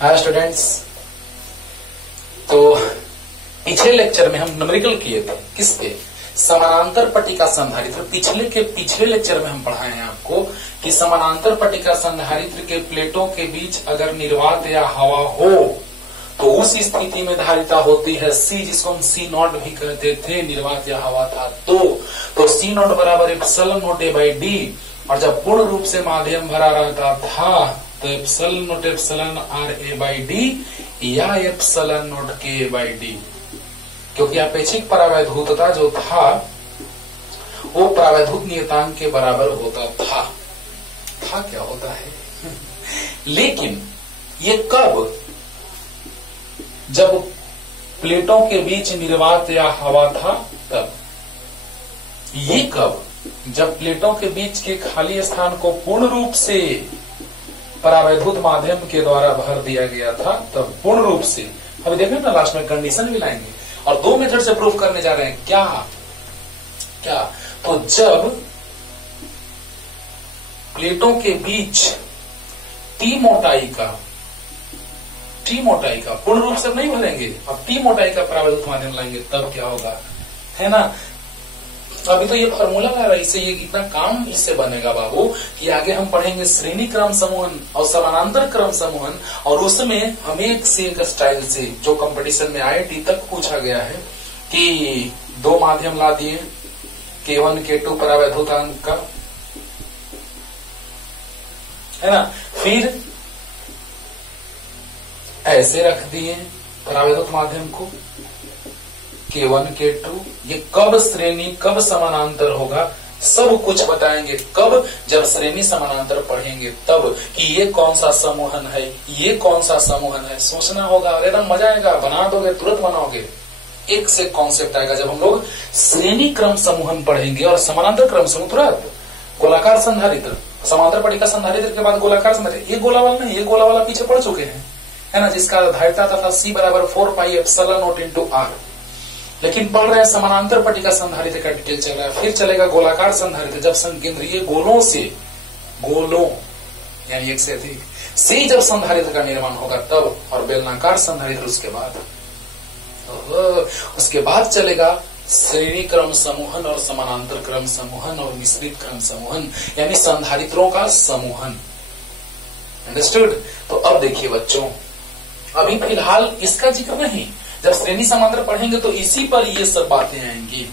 Hi students, तो पिछले lecture में हम न्यूमेरिकल किए थे किस पे? समानांतर पट्टिका संधारित्र। पिछले लेक्चर में हम पढ़ाए हैं आपको कि समानांतर पट्टिका संधारित्र के प्लेटों के बीच अगर निर्वात या हवा हो तो उस स्थिति में धारिता होती है C, जिसको हम C नॉट भी कहते थे। निर्वात या हवा था तो C नॉट बराबर epsilon not A by D, और जब पूर्ण रूप से माध्यम भरा रहता था तो epsilon naught epsilon R A by d या epsilon naught K A by d, क्योंकि अपेक्षिक परावैधूतता जो था वो परावैधूत नियतांक के बराबर होता था। क्या होता है लेकिन ये कब? जब प्लेटों के बीच निर्वात या हवा था तब। ये कब? जब प्लेटों के बीच के खाली स्थान को पूर्ण रूप से परावैधूत माध्यम के द्वारा भर दिया गया था तब। पूर्ण रूप से। अभी देखें ना, लास्ट में कंडीशन भी लाएंगे और दो मेथड से प्रूफ करने जा रहे हैं। क्या तो जब प्लेटों के बीच टी मोटाई का पूर्ण रूप से नहीं भरेंगे, अब टी मोटाई का परावैधूत माध्यम लाएंगे तब क्या होगा, है ना। अभी तो ये फॉर्मूला ला रहा है, इससे ये इतना काम इससे बनेगा बाबू कि आगे हम पढ़ेंगे श्रेणी क्रम समूहन और समानांतर क्रम समूहन, और उसमें हमें एक से एक स्टाइल से जो कंपटीशन में IIT तक पूछा गया है कि दो माध्यम ला दिए K1 K2 परावैधूतांक का, है ना, फिर ऐसे रख दिए परावैधूत माध्यम को K1 K2। ये कब श्रेणी कब समानांतर होगा सब कुछ बताएंगे। कब? जब श्रेणी समानांतर पढ़ेंगे तब कि ये कौन सा समूहन है, ये कौन सा समूहन है। सोचना होगा, एकदम मजा आएगा, बना दोगे, तुरंत बनाओगे, एक से कॉन्सेप्ट आएगा जब हम लोग श्रेणी क्रम समूहन पढ़ेंगे। और समानांतर क्रम समूह तुरंत गोलाकार संधारित्र, समांतर पट्टिका संधारित्र के बाद गोलाकार संधारित्र। ये गोला वाला नहीं, ये गोला वाला पीछे पढ़ चुके हैं, है ना, जिसका धारिता था C बराबर 4 pi epsilon naught into R। लेकिन पढ़ रहे हैं समानांतर पट्टिका संधारित्र का डिटेल चल रहा है। फिर चलेगा गोलाकार संधारित्र, जब संकेंद्रीय गोलों यानी एक से अधिक से जब संधारित्र का निर्माण होगा तब, और बेलनाकार संधारित्र उसके बाद। उसके बाद चलेगा श्रेणी क्रम समूहन और समानांतर क्रम समूहन और मिश्रित क्रम समूहन, यानी संधारित्रों का समूहन। अंडरस्टूड? तो अब देखिए बच्चों, अभी फिलहाल इसका जिक्र नहीं, जब श्रेणी समांतर पढ़ेंगे तो इसी पर ये सब बातें आएंगी।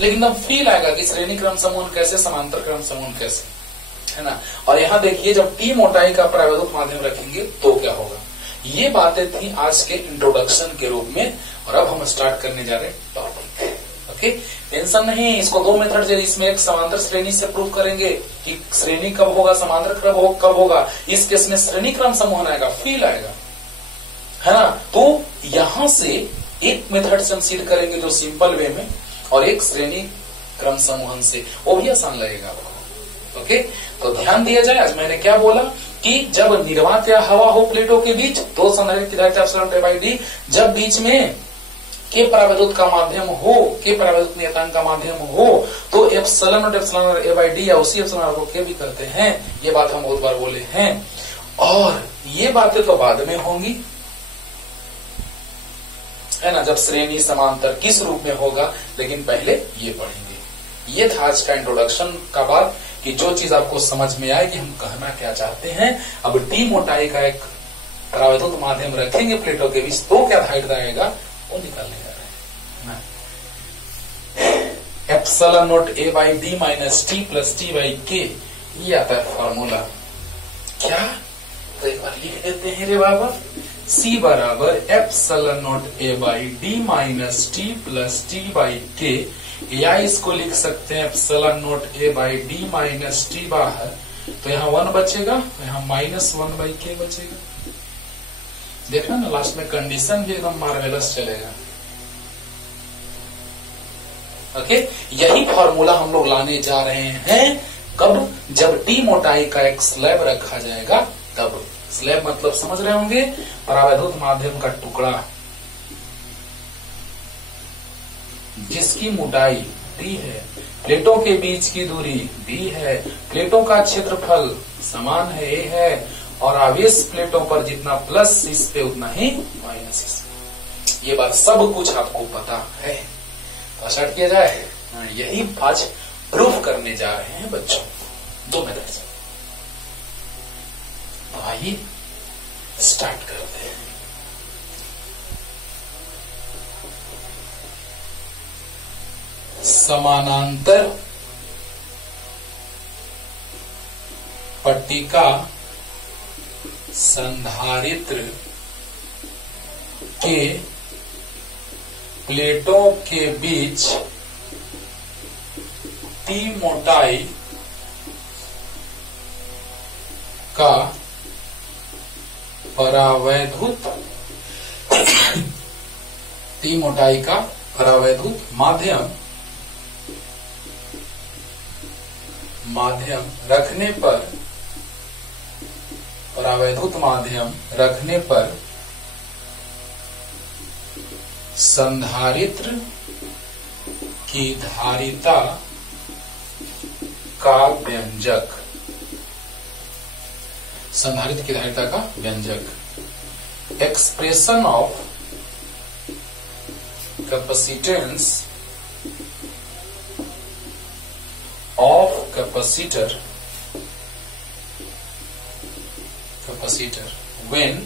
लेकिन अब फील आएगा कि श्रेणी क्रम समूहन कैसे, समांतर क्रम समूहन कैसे, है ना। और यहाँ देखिए, जब टी मोटाई का परावैधूत माध्यम रखेंगे तो क्या होगा। ये बातें थी आज के इंट्रोडक्शन के रूप में, और अब हम स्टार्ट करने जा रहे हैं टॉपिक। ओके, टेंशन नहीं, इसको दो मेथड से, इसमें एक समांतर श्रेणी से प्रूव करेंगे कि श्रेणी कब होगा, समांतर क्रम कब होगा। इस केस में श्रेणी क्रम समूहन आएगा, फील आएगा, है ना। तो यहां से एक मेथड से हम सिद्ध करेंगे जो सिंपल वे में, और एक श्रेणी क्रम समूहन से, वो भी आसान लगेगा आपको। ओके, तो ध्यान दिया जाए। आज मैंने क्या बोला कि जब निर्वात या हवा हो प्लेटों के बीच, तो संधारित्र की धारिता एप्सिलॉन A बाई डी, जब बीच में के परावैधूत का माध्यम हो, के परावैधूत नियतांक का माध्यम हो, तो एप्सिलॉन और एप्सिलॉन A बाई डी या उसी एप्सिलॉन को के भी करते हैं। ये बात हम बहुत बार बोले हैं, और ये बातें तो बाद में होंगी, है ना, जब श्रेणी समांतर किस रूप में होगा, लेकिन पहले ये पढ़ेंगे। ये था आज का इंट्रोडक्शन का बात कि जो चीज आपको समझ में आए कि हम कहना क्या चाहते हैं। अब टी मोटाई का एक परावैधूत माध्यम रखेंगे प्लेटों के बीच तो क्या धारिता आएगा वो निकालने जा रहे हैं। Epsilon not A by D minus t plus t by के, ये आता है फॉर्मूला। क्या? तो एक बार लिख देते हैं रे बाबा, C बराबर epsilon not A by D minus t plus t by के, या इसको लिख सकते हैं epsilon not A by D minus T बाहर, तो यहाँ 1 बचेगा, तो यहाँ माइनस 1 बाई के बचेगा। देखना ना, लास्ट में कंडीशन भी एकदम मार्वेलस चलेगा। ओके, यही फॉर्मूला हम लोग लाने जा रहे हैं। कब? जब टी मोटाई का एक स्लैब रखा जाएगा तब। स्लैब मतलब समझ रहे होंगे, परावैधूत माध्यम का टुकड़ा जिसकी मोटाई d है, प्लेटों के बीच की दूरी d है, प्लेटों का क्षेत्रफल समान है a है, और आवेश प्लेटों पर जितना प्लस इस पे उतना ही माइनस इस पे। ये बात सब कुछ आपको पता है, तो स्टार्ट किया जाए। यही आज प्रूफ करने जा रहे हैं बच्चों, दो मेथड से। तो आइए स्टार्ट करते हैं। समानांतर पट्टिका संधारित्र के प्लेटों के बीच T मोटाई का परावैद्युत T मोटाई का परावैद्युत माध्यम रखने पर, परावैद्युत माध्यम रखने पर संधारित्र की धारिता का व्यंजक, संधारित्र की धारिता का व्यंजक, expression of capacitance of capacitor when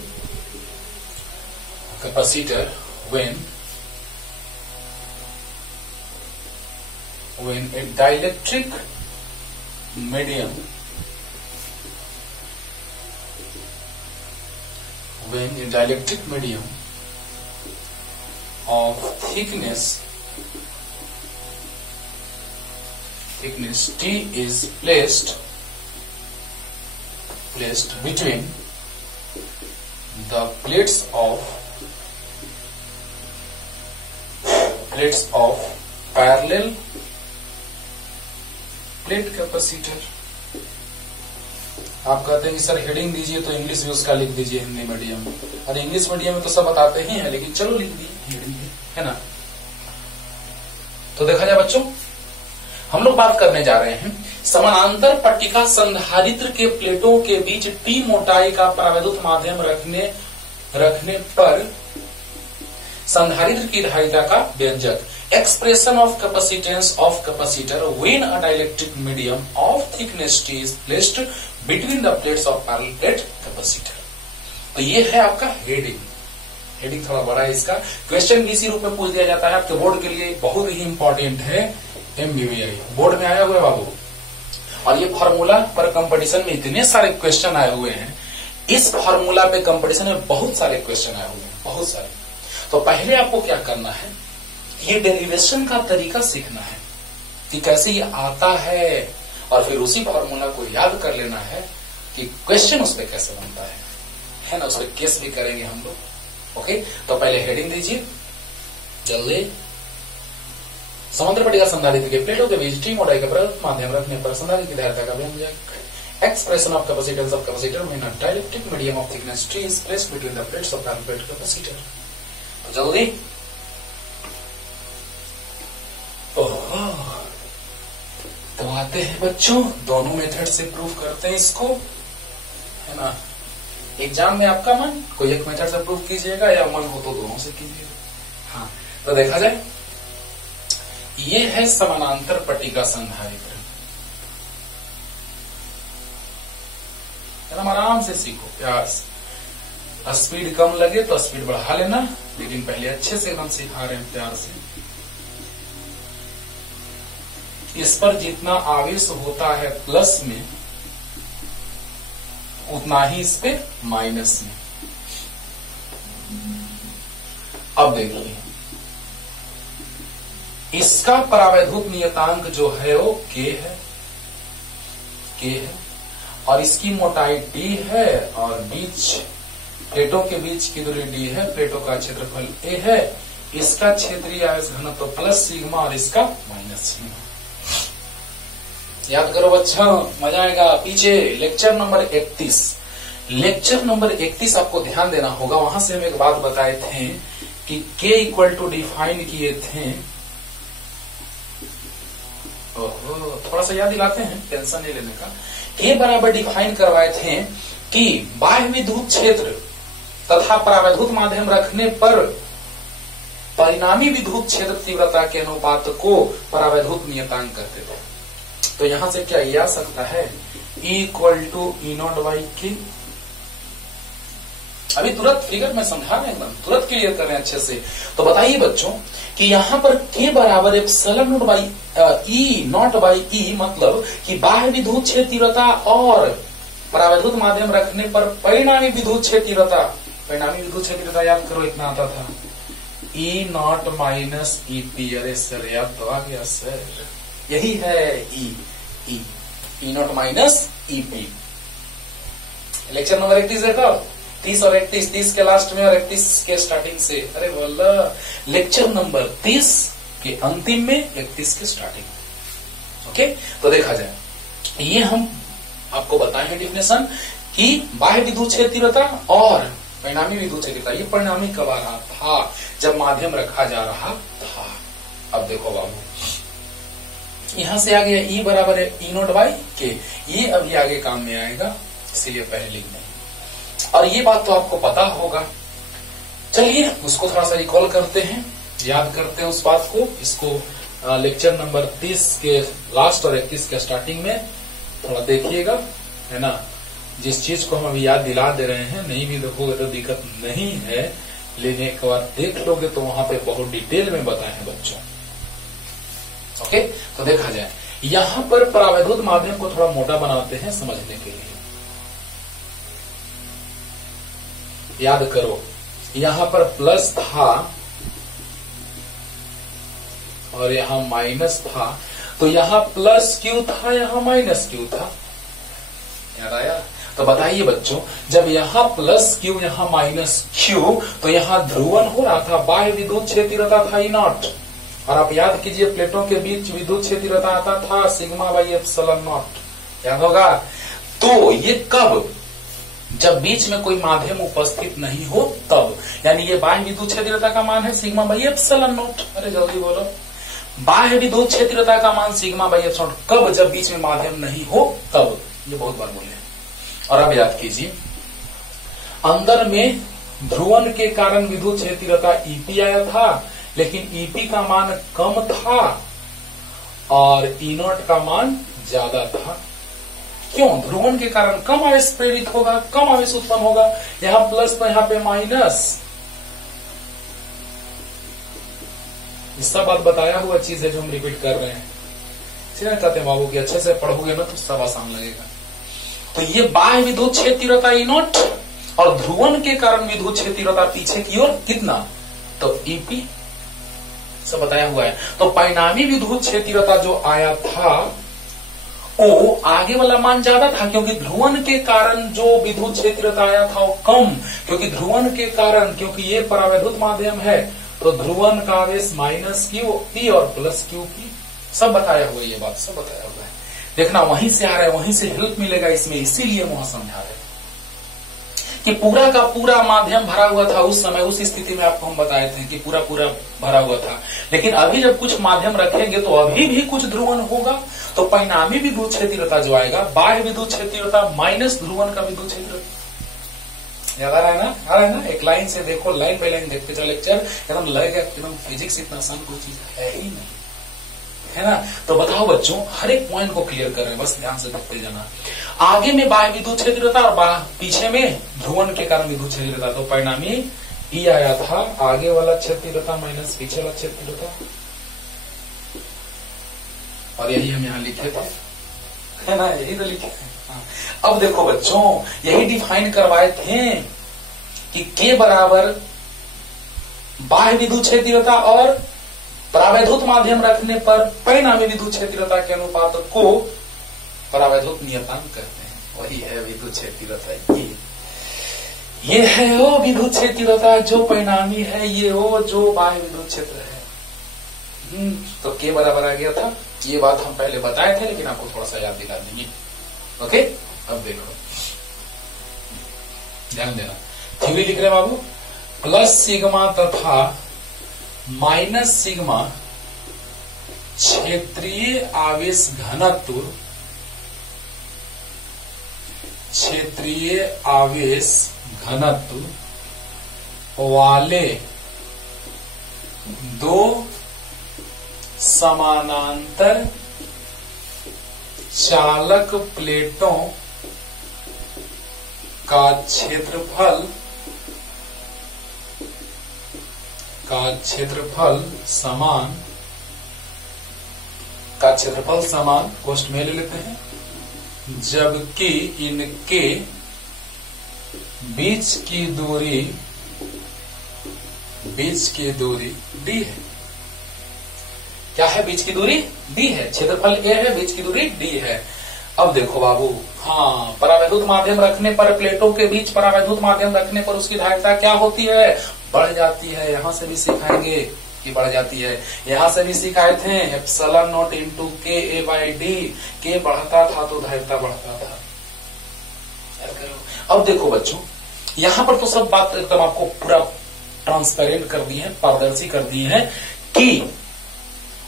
a dielectric medium of thickness T is placed between the plates of parallel plate capacitor। आप कहते हैं कि सर हेडिंग दीजिए, तो इंग्लिश भी उसका लिख दीजिए हिंदी मीडियम में। अरे इंग्लिश मीडियम में तो सब बताते ही हैं, लेकिन चलो लिख दिए हेडिंग, है ना। तो देखा जाए बच्चों, हम लोग बात करने जा रहे हैं समानांतर पट्टिका संधारित्र के प्लेटों के बीच T मोटाई का परावैद्युत माध्यम रखने पर संधारित्र की धारिता का व्यंजक, expression of capacitance of capacitor when a dielectric medium of thickness T is placed between the plates of parallel plate capacitor. तो ये है आपका हेडिंग थोड़ा बड़ा है इसका। क्वेश्चन भी इसी रूप में पूछ दिया जाता है आपके बोर्ड के लिए, बहुत ही इंपॉर्टेंट है। MBBI बोर्ड में आया हुआ है बाबू, और ये फार्मूला पर कंपटीशन में इतने सारे क्वेश्चन आए हुए हैं। इस फार्मूला पे कंपटीशन में बहुत सारे क्वेश्चन आए हुए हैं, बहुत सारे। तो पहले आपको क्या करना है, ये डेरिवेशन का तरीका सीखना है कि कैसे ये आता है, और फिर उसी फार्मूला को याद कर लेना है कि क्वेश्चन उस पर कैसे बनता है ना। उस पर केस भी करेंगे हम लोग। ओके, तो पहले हेडिंग दीजिए जल्दी। समांतर पट्टिका संधारित्र के प्लेटों के बीच T मोटाई का परावैद्युत माध्यम रखने पर संधारित्र की धारिता का व्यंजक, expression of capacitance of capacitor when a dielectric medium of thickness T is placed between the plates of parallel plate capacitor. तो जल्दी, तो आते हैं बच्चों, दोनों मेथड से प्रूफ करते हैं इसको, है ना। एग्जाम में आपका मन, कोई एक मेथड से प्रूफ कीजिएगा या मन हो तो दोनों से कीजिएगा। हाँ, तो देखा जाए, ये है समानांतर पट्टिका संधारित्र। एकदम आराम से सीखो, प्यार से। स्पीड कम लगे तो स्पीड बढ़ा लेना, लेकिन पहले अच्छे से एकदम सिखा रहे हैं प्यार से। इस पर जितना आवेश होता है प्लस में, उतना ही इस पे माइनस में। अब देखिए, इसका परावैद्युत नियतांक जो है वो K है, और इसकी मोटाई D है, और प्लेटों के बीच की दूरी D है, प्लेटों का क्षेत्रफल A है। इसका क्षेत्रीय आवेश घनत्व प्लस सिग्मा और इसका माइनस सिग्मा। याद करो बच्चा, मजा आएगा। पीछे लेक्चर नंबर 31 आपको ध्यान देना होगा। वहां से हम एक बात बताए थे कि K इक्वल टू डिफाइन किए थे। थोड़ा सा याद दिलाते हैं, टेंशन नहीं लेने का। K बराबर डिफाइन करवाए थे कि बाह्य विद्युत क्षेत्र तथा परावैद्युत माध्यम रखने पर परिणामी विद्युत क्षेत्र तीव्रता के अनुपात को परावैद्युत नियतांक कहते थे। तो यहां से क्या ये आ सकता है, E = E0/K। अभी तुरंत फिगर में समझा रहे हैं, एकदम तुरंत क्लियर कर रहे हैं अच्छे से। तो बताइए बच्चों कि यहां पर K बराबर E0/E मतलब कि बाह्य विद्युत क्षेत्र तीव्रता और परावैद्युत माध्यम रखने पर परिणामी विद्युत क्षेत्र तीव्रता, परिणामी विद्युत क्षेत्र तीव्रता याद करो इतना आता था, E0 - EP। अरे सर याद तो आ गया सर, यही है E0 - EP। लेक्चर नंबर 31 देखो, 30 और 31, 30 के लास्ट में और 31 के स्टार्टिंग से। अरे बोला लेक्चर नंबर 30 के अंतिम में, 31 के स्टार्टिंग। ओके, तो देखा जाए, ये हम आपको बताए हैं डिफिनेशन कि बाह्य विद्युत क्षेत्र तीव्रता और परिणामी विद्युत क्षेत्र तीव्रता। ये परिणामी कब आ रहा था, जब माध्यम रखा जा रहा था। अब देखो बाबू, यहां से आ गया E बराबर है E0/K। ये अभी आगे काम में आएगा, इसीलिए पहले लिख दें। और ये बात तो आपको पता होगा। चलिए उसको थोड़ा सा रिकॉल करते हैं, याद करते हैं उस बात को। इसको लेक्चर नंबर 30 के लास्ट और 31 के स्टार्टिंग में थोड़ा देखिएगा, है ना। जिस चीज को हम अभी याद दिला दे रहे हैं, नहीं भी देखोगे तो दिक्कत नहीं है, लेकिन एक बार देख लोगे तो वहां पे बहुत डिटेल में बताए हैं बच्चों। ओके, तो देखा जाए, यहां पर परावैद्युत माध्यम को थोड़ा मोटा बनाते हैं समझने के लिए। याद करो, यहां पर प्लस था और यहां माइनस था, तो यहां प्लस क्यू था, यहां माइनस क्यू था। याद आया? तो बताइए बच्चों, जब यहां प्लस क्यू यहां माइनस क्यू, तो यहां ध्रुवन हो रहा था, बाह्य विद्युत क्षेत्र तीव्रता था E0। और आप याद कीजिए, प्लेटों के बीच विद्युत क्षेत्र तीव्रता आता था σ/ε0। याद होगा? तो ये कब, जब बीच में कोई माध्यम उपस्थित नहीं हो तब, यानी ये बाह्य विद्युत क्षेत्र तीव्रता का मान है σ/ε0। अरे जल्दी बोलो, बाह्य विद्युत क्षेत्र तीव्रता का मान σ/ε0 कब, जब बीच में माध्यम नहीं हो तब। ये बहुत बार बोले। और अब याद कीजिए, अंदर में ध्रुवन के कारण विद्युत क्षेत्र तीव्रता EP आया था, लेकिन EP का मान कम था और E0 का मान ज्यादा था। क्यों? ध्रुवन के कारण कम आवेश प्रेरित होगा, कम आवेश उत्पन्न होगा। यहां प्लस तो यहां पे माइनस। ये सब बात बताया हुआ चीज है जो हम रिपीट कर रहे हैं। इसलिए कहते हैं बाबू कि अच्छे से पढ़ोगे ना तो सब आसान लगेगा। तो ये बाह्य विद्युत क्षेत्र तीव्रता E0 और ध्रुवन के कारण विद्युत क्षेत्र तीव्रता पीछे की ओर कितना, तो EP सब बताया हुआ है। तो परिणामी विद्युत क्षेत्र तीव्रता जो आया था वो आगे वाला मान ज्यादा था, क्योंकि ध्रुवन के कारण जो विद्युत क्षेत्र तीव्रता आया था वो कम, क्योंकि ध्रुवन के कारण, क्योंकि ये परावैद्युत माध्यम है, तो ध्रुवन का आवेश माइनस QP और प्लस QP सब बताया हुआ है। ये बात सब बताया हुआ है, देखना वहीं से आ रहा है, वहीं से हेल्प मिलेगा इसमें। इसीलिए वहां समझा रहे कि पूरा का पूरा माध्यम भरा हुआ था उस समय, उस स्थिति में आपको हम बताए थे कि पूरा पूरा भरा हुआ था। लेकिन अभी जब कुछ माध्यम रखेंगे तो अभी भी कुछ ध्रुवन होगा, तो परिणामी विद्युत क्षेत्र तीव्रता जो आएगा, बाह्य विद्युत क्षेत्र तीव्रता माइनस ध्रुवन का विद्युत क्षेत्र। याद आ रहा है ना? आ रहा है ना? एक लाइन से देखो, लाइन बाय लाइन देखते चलो लेक्चर, एकदम लगेगा एकदम फिजिक्स इतना आसान कोई चीज है ही नहीं, है ना। तो बताओ बच्चों, हर एक पॉइंट को क्लियर कर रहे हैं, बस ध्यान से देखते जाना। आगे में बाह्य विद्युत क्षेत्र तीव्रता और पीछे में ध्रुवन के कारण विद्युत क्षेत्र तीव्रता, तो परिणामी E आया था, आगे वाला क्षेत्र तीव्रता माइनस पीछे वाला क्षेत्र तीव्रता, और यही हम यहाँ लिखे थे, है ना, यही तो लिखे थे। अब देखो बच्चों, यही डिफाइन करवाए थे कि K बराबर बाह्य विद्युत क्षेत्र तीव्रता और परावैद्युत माध्यम रखने पर परिणामी विद्युत क्षेत्र तीव्रता के अनुपात को परावैद्युत नियतांक कहते हैं। वही है विद्युत क्षेत्र तीव्रता। ये है वो विद्युत क्षेत्र तीव्रता जो परिणामी है, ये वो जो बाह्य विद्युत क्षेत्र है। तो K बराबर आ गया था। ये बात हम पहले बताए थे, लेकिन आपको थोड़ा सा याद दिला देंगे। ओके, अब देखो, ध्यान देना, थ्योरी लिख रहे बाबू, प्लस सिग्मा तथा माइनस सिग्मा क्षेत्रीय आवेश घनत्व क्षेत्रीय आवेश घनत्व वाले दो समानांतर चालक प्लेटों का क्षेत्रफल समान कोष्ठ में ले लेते हैं, जबकि इनके बीच की दूरी d है। क्या है? बीच की दूरी d है। क्षेत्रफल a है, बीच की दूरी d है। अब देखो बाबू, हाँ, परावैद्युत माध्यम रखने पर, प्लेटों के बीच परावैद्युत माध्यम रखने पर उसकी धारिता क्या होती है? बढ़ जाती है। यहां से भी सिखाएंगे कि बढ़ जाती है। यहां से भी सिखाए थे एप्सिलॉन नॉट इंटू के ए बाई डी। के बढ़ता था तो धारिता बढ़ता था। अब देखो बच्चों, यहां पर तो सब बात एकदम आपको पूरा ट्रांसपेरेंट कर दी है, पारदर्शी कर दी है कि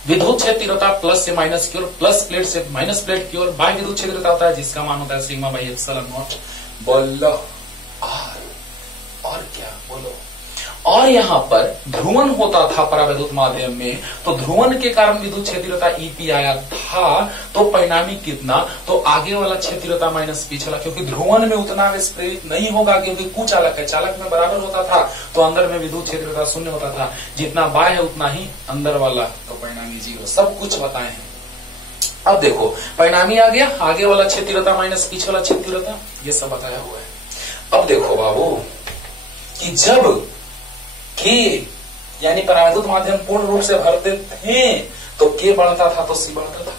विद्युत क्षेत्रता प्लस से माइनस की ओर, प्लस प्लेट से माइनस प्लेट की ओर बाह्य विद्युत क्षेत्रता होता है, जिसका मान होता है सिग्मा बाई एप्सिलॉन नॉट। बोलो आर। और क्या बोलो? और यहाँ पर ध्रुवन होता था परावैद्युत माध्यम में, तो ध्रुवन के कारण विद्युत क्षेत्रता ईपी आया था। तो परिणामी कितना? तो आगे वाला क्षेत्रता माइनस पिछला, क्योंकि ध्रुवन में उतना आवेश प्रेरित नहीं होगा, क्योंकि कुचालक है। चालक में बराबर होता था तो अंदर में विद्युत क्षेत्रता शून्य होता था। जितना बाह्य है उतना ही अंदर वाला, तो परिणामी 0। सब कुछ बताए हैं। अब देखो, परिणामी आ गया, आगे वाला क्षेत्रता माइनस पिछला क्षेत्रता, ये सब बताया हुआ है। अब देखो बाबू कि जब के यानी परावैद्युत माध्यम पूर्ण रूप से भरते थे तो के बढ़ता था तो सी बढ़ता था।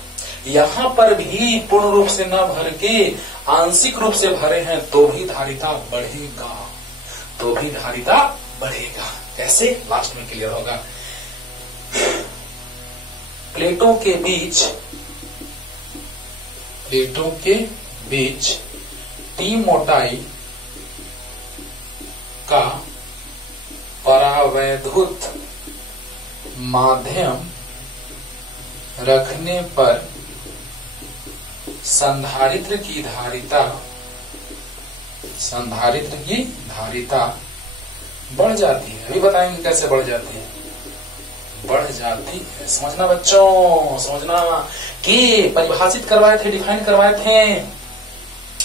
यहां पर भी पूर्ण रूप से न भर के आंशिक रूप से भरे हैं तो भी धारिता बढ़ेगा। कैसे? लास्ट में क्लियर होगा। प्लेटों के बीच टी मोटाई का परावैद्युत माध्यम रखने पर संधारित्र की धारिता बढ़ जाती है। अभी बताएंगे कैसे बढ़ जाती है। समझना बच्चों, समझना कि परिभाषित करवाए थे, डिफाइन करवाए थे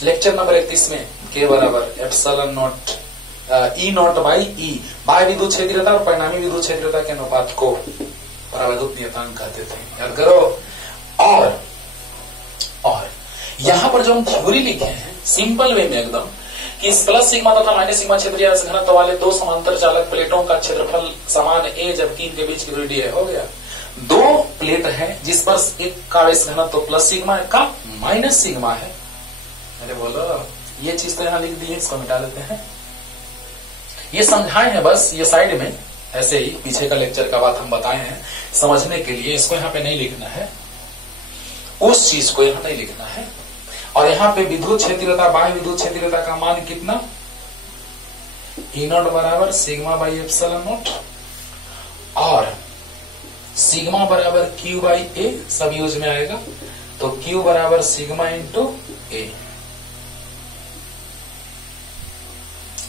लेक्चर नंबर 31 में। के बराबर epsilon naught E naught by E, बाह्य विद्युत क्षेत्रता और परिणामी विद्युत क्षेत्रता के अनुपात को परावैद्युत नियतांक कहते थे। याद करो। और यहां पर जो हम थ्योरी लिखे हैं सिंपल वे में एकदम, कि प्लस सिग्मा तथा माइनस सिग्मा क्षेत्रीय आवेश घनत्व वाले दो समांतर चालक प्लेटों का क्षेत्रफल समान ए, जबकि इनके बीच की दूरी डी है। हो गया। दो प्लेट है जिस पर एक का आवेश घनत्व प्लस सिग्मा, एक का माइनस सिग्मा है। अरे बोलो, ये चीज तो यहां लिख दी है, इसको मिटा देते हैं। ये समझाए हैं बस, ये साइड में ऐसे ही पीछे का लेक्चर का बात हम बताए हैं समझने के लिए। इसको यहाँ पे नहीं लिखना है, उस चीज को यहाँ नहीं लिखना है। और यहाँ पे विद्युत क्षेत्रता, बाह्य विद्युत क्षेत्रता का मान कितना? ई नॉट बराबर सिग्मा बाई एप्सिलॉन नॉट, और सिग्मा बराबर क्यू बाई ए, सब यूज में आएगा। तो क्यू बराबर सिग्मा इंटू ए,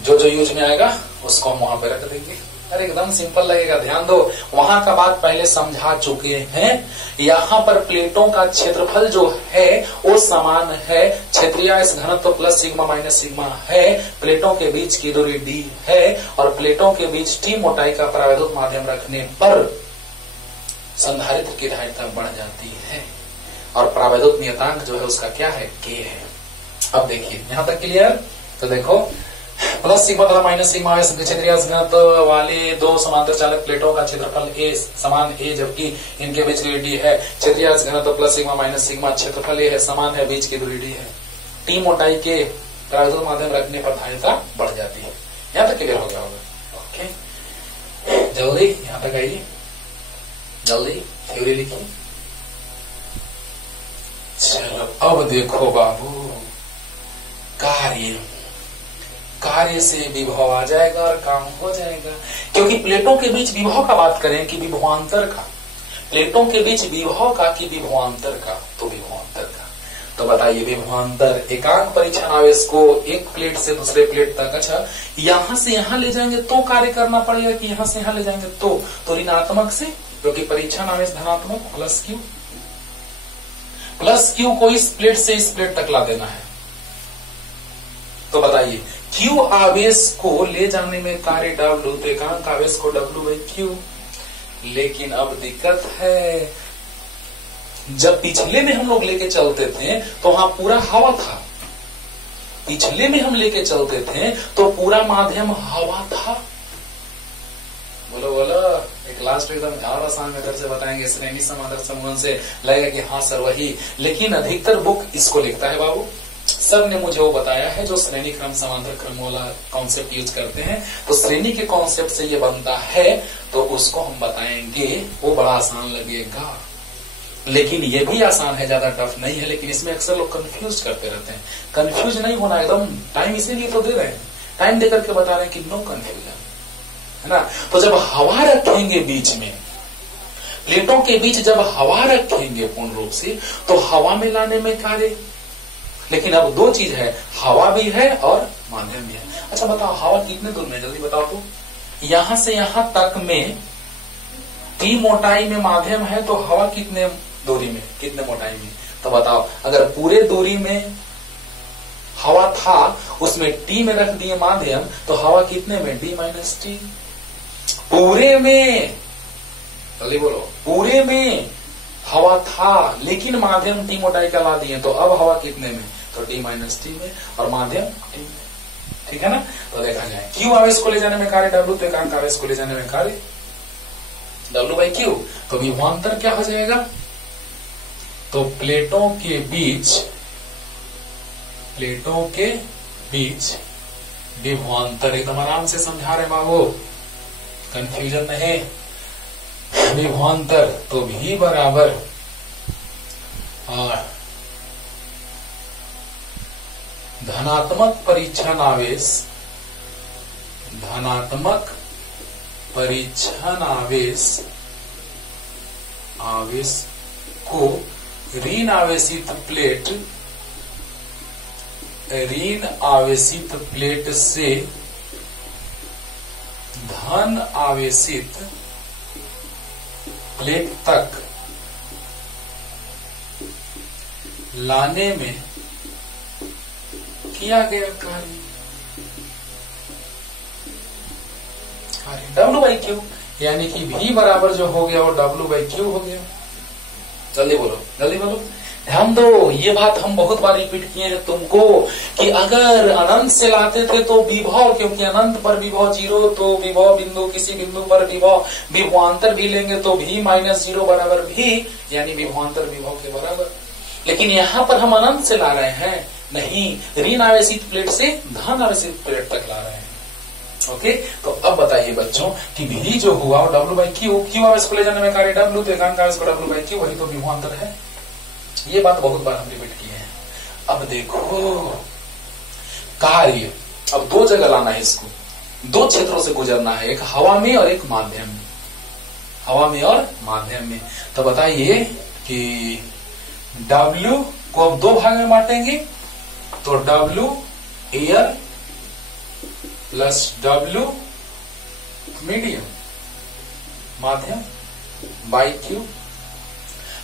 जो यूज में आएगा उसको हम वहां पे रख देंगे। अरे एकदम सिंपल लगेगा, ध्यान दो। वहां का बात पहले समझा चुके हैं। यहाँ पर प्लेटों का क्षेत्रफल जो है वो समान है। क्षेत्रीय आवेश घनत्व प्लस सिग्मा माइनस सिग्मा है। प्लेटों के बीच की दूरी डी है और प्लेटों के बीच टी मोटाई का परावैद्युत माध्यम रखने पर संधारित्र की धारिता बढ़ जाती है और परावैद्युत नियतांक जो है उसका क्या है? के है। अब देखिए यहां तक क्लियर। तो देखो, प्लस सिग्मा तथा माइनस सिग्मा क्षेत्रीय आवेश घनत्व वाले दो समांतर चालक प्लेटों का क्षेत्रफल ए समान ए, जबकि इनके बीच की दूरी डी है। क्षेत्रीय आवेश घनत्व प्लस सिग्मा माइनस सिग्मा, क्षेत्रफल ए है, समान है, बीच की दूरी डी है। टी मोटाई के परावैद्युत माध्यम रखने पर धारिता बढ़ जाती है। यहाँ तक क्लियर हो गया होगा। ओके, जल्दी यहाँ तक आइए, जल्दी थ्योरी लिखिए। चलो अब देखो बाबू, कार्य से विभव आ जाएगा और काम हो जाएगा। क्योंकि प्लेटों के बीच विभव का बात करें कि विभवांतर का, प्लेटों के बीच विभव का कि विभवांतर का, तो विभवांतर का। तो तो बताइए विभवांतर एकांक परीक्षण आवेश को एक प्लेट से दूसरे प्लेट तक, अच्छा यहां से यहां ले जाएंगे तो कार्य करना पड़ेगा कि यहां से यहां ले जाएंगे तो ऋणात्मक से, क्योंकि परीक्षण आवेश धनात्मक प्लस क्यू को इस प्लेट से इस प्लेट तक ला देना है। तो बताइए क्यू आवेश को ले जाने में कार्य डब्ल्यू, तो एकांक आवेश को डब्ल्यू बाई क्यू। लेकिन अब दिक्कत है, जब पिछले में हम लोग लेके चलते थे तो वहां पूरा हवा था, पिछले में हम लेके चलते थे तो पूरा माध्यम हवा था। बोलो बोलो, एक लास्ट एकदम और आसान मेथड से बताएंगे, श्रेणी समांतर समूहन से लगेगा कि हाँ सर वही, लेकिन अधिकतर बुक इसको लिखता है बाबू। सब ने मुझे वो बताया है जो श्रेणी क्रम समांतर क्रम वाला कॉन्सेप्ट यूज करते हैं, तो श्रेणी के कॉन्सेप्ट से ये बनता है, तो उसको हम बताएंगे, वो बड़ा आसान लगेगा। लेकिन ये भी आसान है, ज्यादा टफ नहीं है, लेकिन इसमें अक्सर लोग कंफ्यूज करते रहते हैं। कंफ्यूज नहीं होना, एकदम टाइम इसीलिए तो दे रहे हैं, टाइम देकर के बता रहे हैं कि नो कंफ्यूजन, है ना। तो जब हवा रखेंगे बीच में, प्लेटों के बीच जब हवा रखेंगे पूर्ण रूप से, तो हवा में लाने में कार्य, लेकिन अब दो चीज है, हवा भी है और माध्यम भी है। अच्छा बताओ हवा कितने दूर में, जल्दी बताओ तो। यहां से यहां तक में टी मोटाई में माध्यम है, तो हवा कितने दूरी में, कितने मोटाई में, तो बताओ। अगर पूरे दूरी में हवा था, उसमें टी में रख दिए माध्यम, तो हवा कितने में, डी माइनस टी। पूरे में, जल्दी बोलो, पूरे में हवा था लेकिन माध्यम टी मोटाई का ला दिए, तो अब हवा कितने में, तो डी माइनस टी में, और माध्यम टी में, ठीक है ना। तो देखा जाए क्यू आवेश को ले जाने में कार्य डब्ल्यू, तो एकांक आवेश को ले जाने में कार्य डब्ल्यू बाई क्यू। तो विभवांतर क्या हो जाएगा, तो प्लेटों के बीच विभवांतर, एकदम आराम से समझा रहे बाबू, कंफ्यूजन नहीं। विभवांतर तो भी बराबर धनात्मक परीक्षण आवेश को ऋण आवेशित प्लेट से धन आवेशित प्लेट तक लाने में किया गया कार्य डब्ल्यू बाई क्यू, यानी कि भी बराबर जो हो गया वो डब्ल्यू बाई क्यू हो गया। जल्दी बोलो, जल्दी बोलो, ध्यान दो, ये बात हम बहुत बार रिपीट किए हैं तुमको, कि अगर अनंत से लाते थे तो विभव, क्योंकि अनंत पर विभव 0, तो विभव बिंदु, किसी बिंदु पर विभव, विभवांतर भी लेंगे तो भी माइनस 0 बराबर भी, यानी विभवांतर विभव के बराबर। लेकिन यहाँ पर हम अनंत से ला रहे हैं, नहीं, ऋण आवेशित प्लेट से धन आवेशित प्लेट तक ला रहे हैं। ओके, तो अब बताइए बच्चों कि भी जो हुआ वो डब्ल्यू बाई क्यू, क्यू आवेश को ले जाने में कार्य डब्ल्यू, तो एकांक आवेश को डब्ल्यू बाई क्यू, वही तो विभवांतर है। ये बात बहुत बार हम रिपीट किए हैं। अब देखो कार्य, अब दो जगह लाना है इसको, दो क्षेत्रों से गुजरना है, एक हवा में और एक माध्यम में, हवा में और माध्यम में। तो बताइए कि W को अब दो भाग में बांटेंगे, तो W air plus W medium माध्यम बाई क्यू।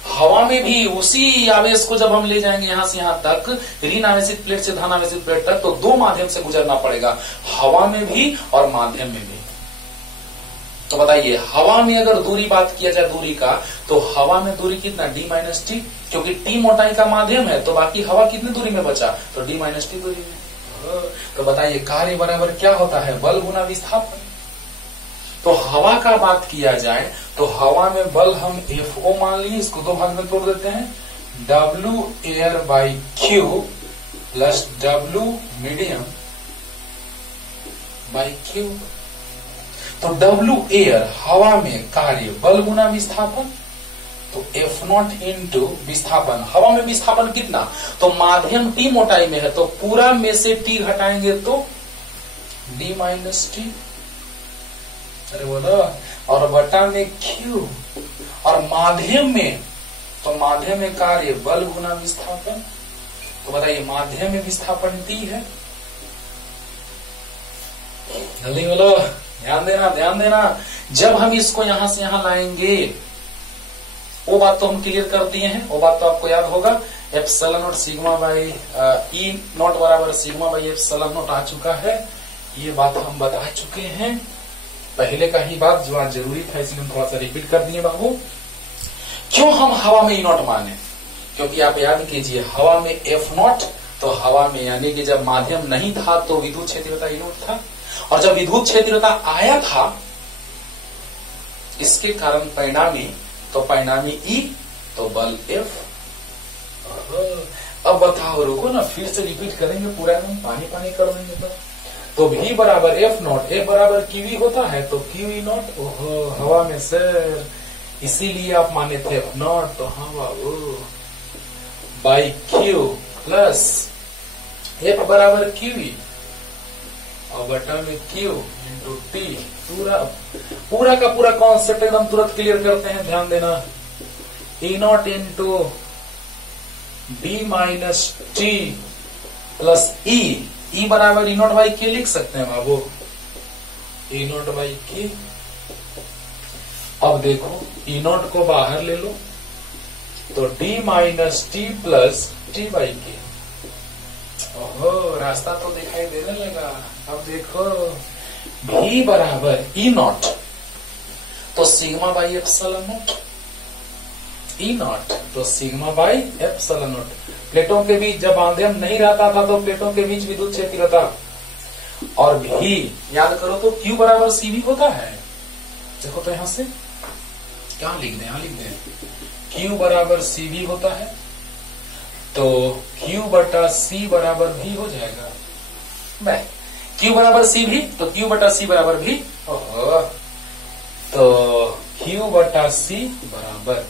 हवा में भी उसी आवेश को जब हम ले जाएंगे यहां से यहां तक, ऋण आवेशित प्लेट से धन आवेशित प्लेट तक, तो दो माध्यम से गुजरना पड़ेगा, हवा में भी और माध्यम में भी। तो बताइए हवा में अगर दूरी बात किया जाए दूरी का, तो हवा में दूरी कितना, डी माइनस टी, क्योंकि टी मोटाई का माध्यम है, तो बाकी हवा कितनी दूरी में बचा, तो डी माइनस टी दूरी में। तो बताइए कार्य बराबर क्या होता है, बल गुना विस्थापन। तो हवा का बात किया जाए तो हवा में बल हम Fo मान लिए, इसको दो भाग में तोड़ देते हैं, W air by Q plus W medium by Q. तो W एयर हवा में कार्य बल गुना विस्थापन, तो F0 इंटू विस्थापन, हवा में विस्थापन कितना, तो माध्यम T मोटाई में है, तो पूरा में से T घटाएंगे तो D माइनस टी, अरे बोलो, और बटा में Q, और माध्यम में, तो माध्यम में कार्य बल गुना विस्थापन, तो बताइए माध्यम में विस्थापन T है। जल्दी बोलो, ध्यान देना ध्यान देना। जब हम इसको यहां से यहां लाएंगे, वो बात तो हम क्लियर कर दिए हैं, वो बात तो आपको याद होगा। Epsilon not sigma by E not बराबर सिग्मा बाई एप्सिलॉन नॉट आ चुका है, ये बात हम बता चुके हैं। पहले का ही बात जो आज जरूरी था, इसलिए हम थोड़ा सा रिपीट कर दिए बाबू। क्यों हम हवा में ई नॉट माने? क्योंकि आप याद कीजिए हवा में एफ नॉट, तो हवा में यानी कि जब माध्यम नहीं था तो विद्युत क्षेत्रता ई नॉट था, और जब विद्युत क्षेत्रता आया था इसके कारण परिणामी, तो परिणामी ई, तो बल एफ। अब बताओ, रुको ना, फिर से रिपीट करेंगे पूरा, हम पानी पानी कर देंगे। तो V बराबर एफ नॉट, एफ बराबर क्यू होता है, तो क्यू ई नॉट। ओहो, हवा में सर, इसीलिए आप माने थे एफ नॉट, तो हवा बाई क्यू प्लस एफ बराबर क्यू ई और बटा में क्यू इंटू टी। पूरा का पूरा कॉन्सेप्ट एकदम तुरंत क्लियर करते हैं, ध्यान देना। E naught into b minus t plus E बराबर ई नॉट बाई के लिख सकते हैं बाबू, ई नॉट बाई के। अब देखो ई नॉट को बाहर ले लो, तो D minus t plus t by के। ओहो, रास्ता तो दिखाई देने लगा। अब देखो भी बराबर ई नॉट, तो sigma by epsilon naught, E not तो सिग्मा बाई एप्सिलॉन नॉट। प्लेटों के बीच जब माध्यम नहीं रहता था तो प्लेटों के बीच विद्युत क्षेत्रता, और भी याद करो तो Q बराबर सी भी होता है। देखो तो यहां से क्या लिख दें, यहां लिख दें Q बराबर सी भी होता है, तो Q बटा सी बराबर भी हो जाएगा। नहीं, Q बराबर सी भी, तो Q बटा सी बराबर भी, तो Q बटा सी बराबर,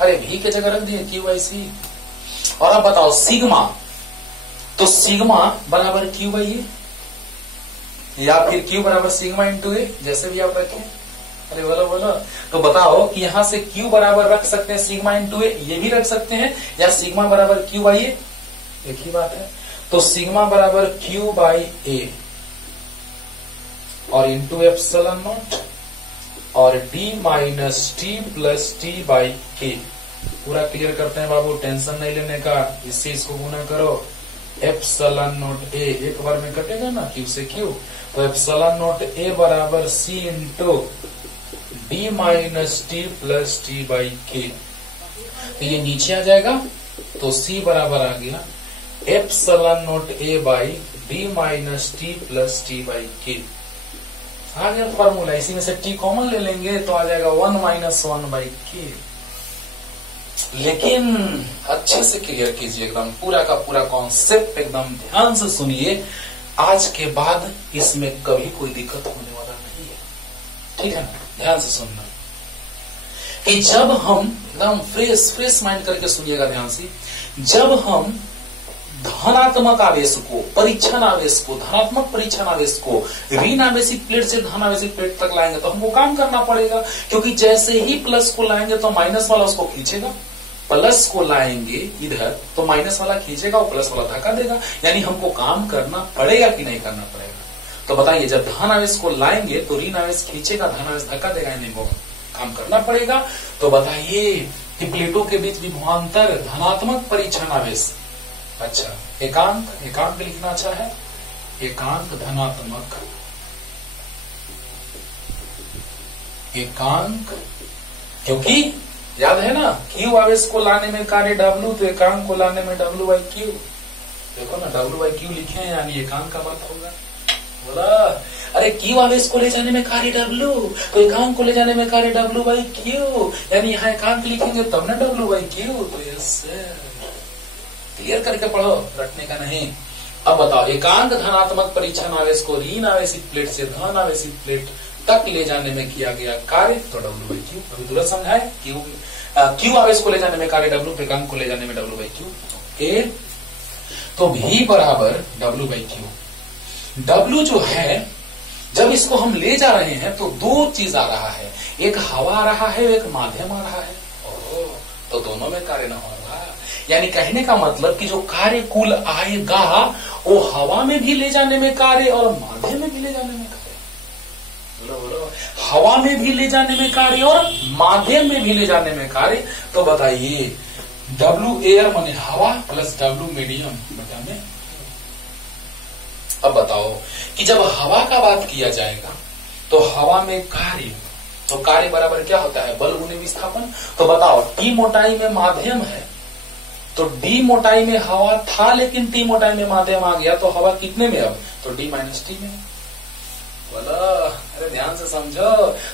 अरे भी के जगह रख दिए Q बाई सी। और अब बताओ सिग्मा, तो सिग्मा बराबर Q बाई ए, या फिर Q बराबर सिग्मा इंटू ए, जैसे भी आप रखें। अरे बोलो बोलो, तो बताओ कि यहां से Q बराबर रख सकते हैं सिग्मा इंटू ए, ये भी रख सकते हैं, या सिग्मा बराबर Q बाई ए, एक ही बात है। तो सिग्मा बराबर Q बाई ए और इंटू एप्सिलॉन नॉट और D minus t plus t by के। पूरा क्लियर करते हैं बाबू, टेंशन नहीं लेने का। इससे इसको गुना करो, एप्सिलॉन नॉट ए एक बार में कटेगा ना Q से Q, तो एप्सिलॉन नॉट ए बराबर C into d minus t plus t by K. तो ये नीचे आ जाएगा, तो सी बराबर आ गया epsilon naught A by D minus t plus t by के। आ गया फॉर्मूला, इसी में से टी कॉमन ले लेंगे तो आ जाएगा 1 माइनस 1 बाई के। लेकिन अच्छे से क्लियर कीजिए, एकदम पूरा का पूरा कॉन्सेप्ट एकदम ध्यान से सुनिए। आज के बाद इसमें कभी कोई दिक्कत होने वाला नहीं है, ठीक है ना? ध्यान से सुनना कि जब हम एकदम फ्रेश माइंड करके सुनिएगा ध्यान से। जब हम धनात्मक आवेश को, परीक्षण आवेश को, धनात्मक परीक्षण आवेश को ऋण आवेशित प्लेट से धन आवेशित प्लेट तक लाएंगे तो हमको काम करना पड़ेगा, क्योंकि जैसे ही प्लस को लाएंगे तो माइनस वाला उसको खींचेगा, प्लस को लाएंगे इधर तो माइनस वाला खींचेगा और प्लस वाला धक्का देगा। यानी हमको काम करना पड़ेगा कि नहीं करना पड़ेगा? तो बताइए, जब धन आवेश को लाएंगे तो ऋण आवेश खींचेगा, धन आवेश धक्का देगा, यानी वो काम करना पड़ेगा। तो बताइए कि प्लेटों के बीच विभवांतर धनात्मक परीक्षण आवेश, अच्छा एकांक लिखना अच्छा है, एकांक धनात्मक, एकांक, क्योंकि याद है ना Q आवेश को लाने में कार्य W, तो एकांक को लाने में W बाई Q। देखो ना W बाई Q लिखे हैं, यानी एकांक का बात होगा। बोला अरे Q आवेश को ले जाने में कार्य W, तो एकांक को ले जाने में कार्य W बाई Q, यानी यहाँ एकांक लिखेंगे तब ना W बाई Q। तो यस क्लियर करके पढ़ो, रटने का नहीं। अब बताओ, एकांक धनात्मक परीक्षण आवेश को ऋण आवेशित प्लेट से धन आवेशित प्लेट तक ले जाने में किया गया कार्य, तो W बाई Q। अभी तुरंत समझाए, Q आवेश को ले जाने में कार्य W, एकांक को ले जाने में W बाई Q। तो V बराबर W बाई Q। W जो है, जब इसको हम ले जा रहे हैं तो दो चीज आ रहा है, एक हवा आ रहा है, एक माध्यम आ रहा है। तो दोनों में कार्य न हो रहा, यानी कहने का मतलब कि जो कार्य कुल आएगा वो हवा में भी ले जाने में कार्य और माध्यम में भी ले जाने में कार्य। बोलो बोलो, हवा में भी ले जाने में कार्य और माध्यम में भी ले जाने में कार्य। तो बताइए W एयर माने हवा प्लस W मीडियम बटा में। अब बताओ कि जब हवा का बात किया जाएगा तो हवा में कार्य, तो कार्य बराबर क्या होता है, बल गुने विस्थापन। तो बताओ T मोटाई में माध्यम है तो D मोटाई में हवा था लेकिन T मोटाई में माध्यम आ गया, तो हवा कितने में अब, तो D माइनस टी में। बोला अरे ध्यान से समझो।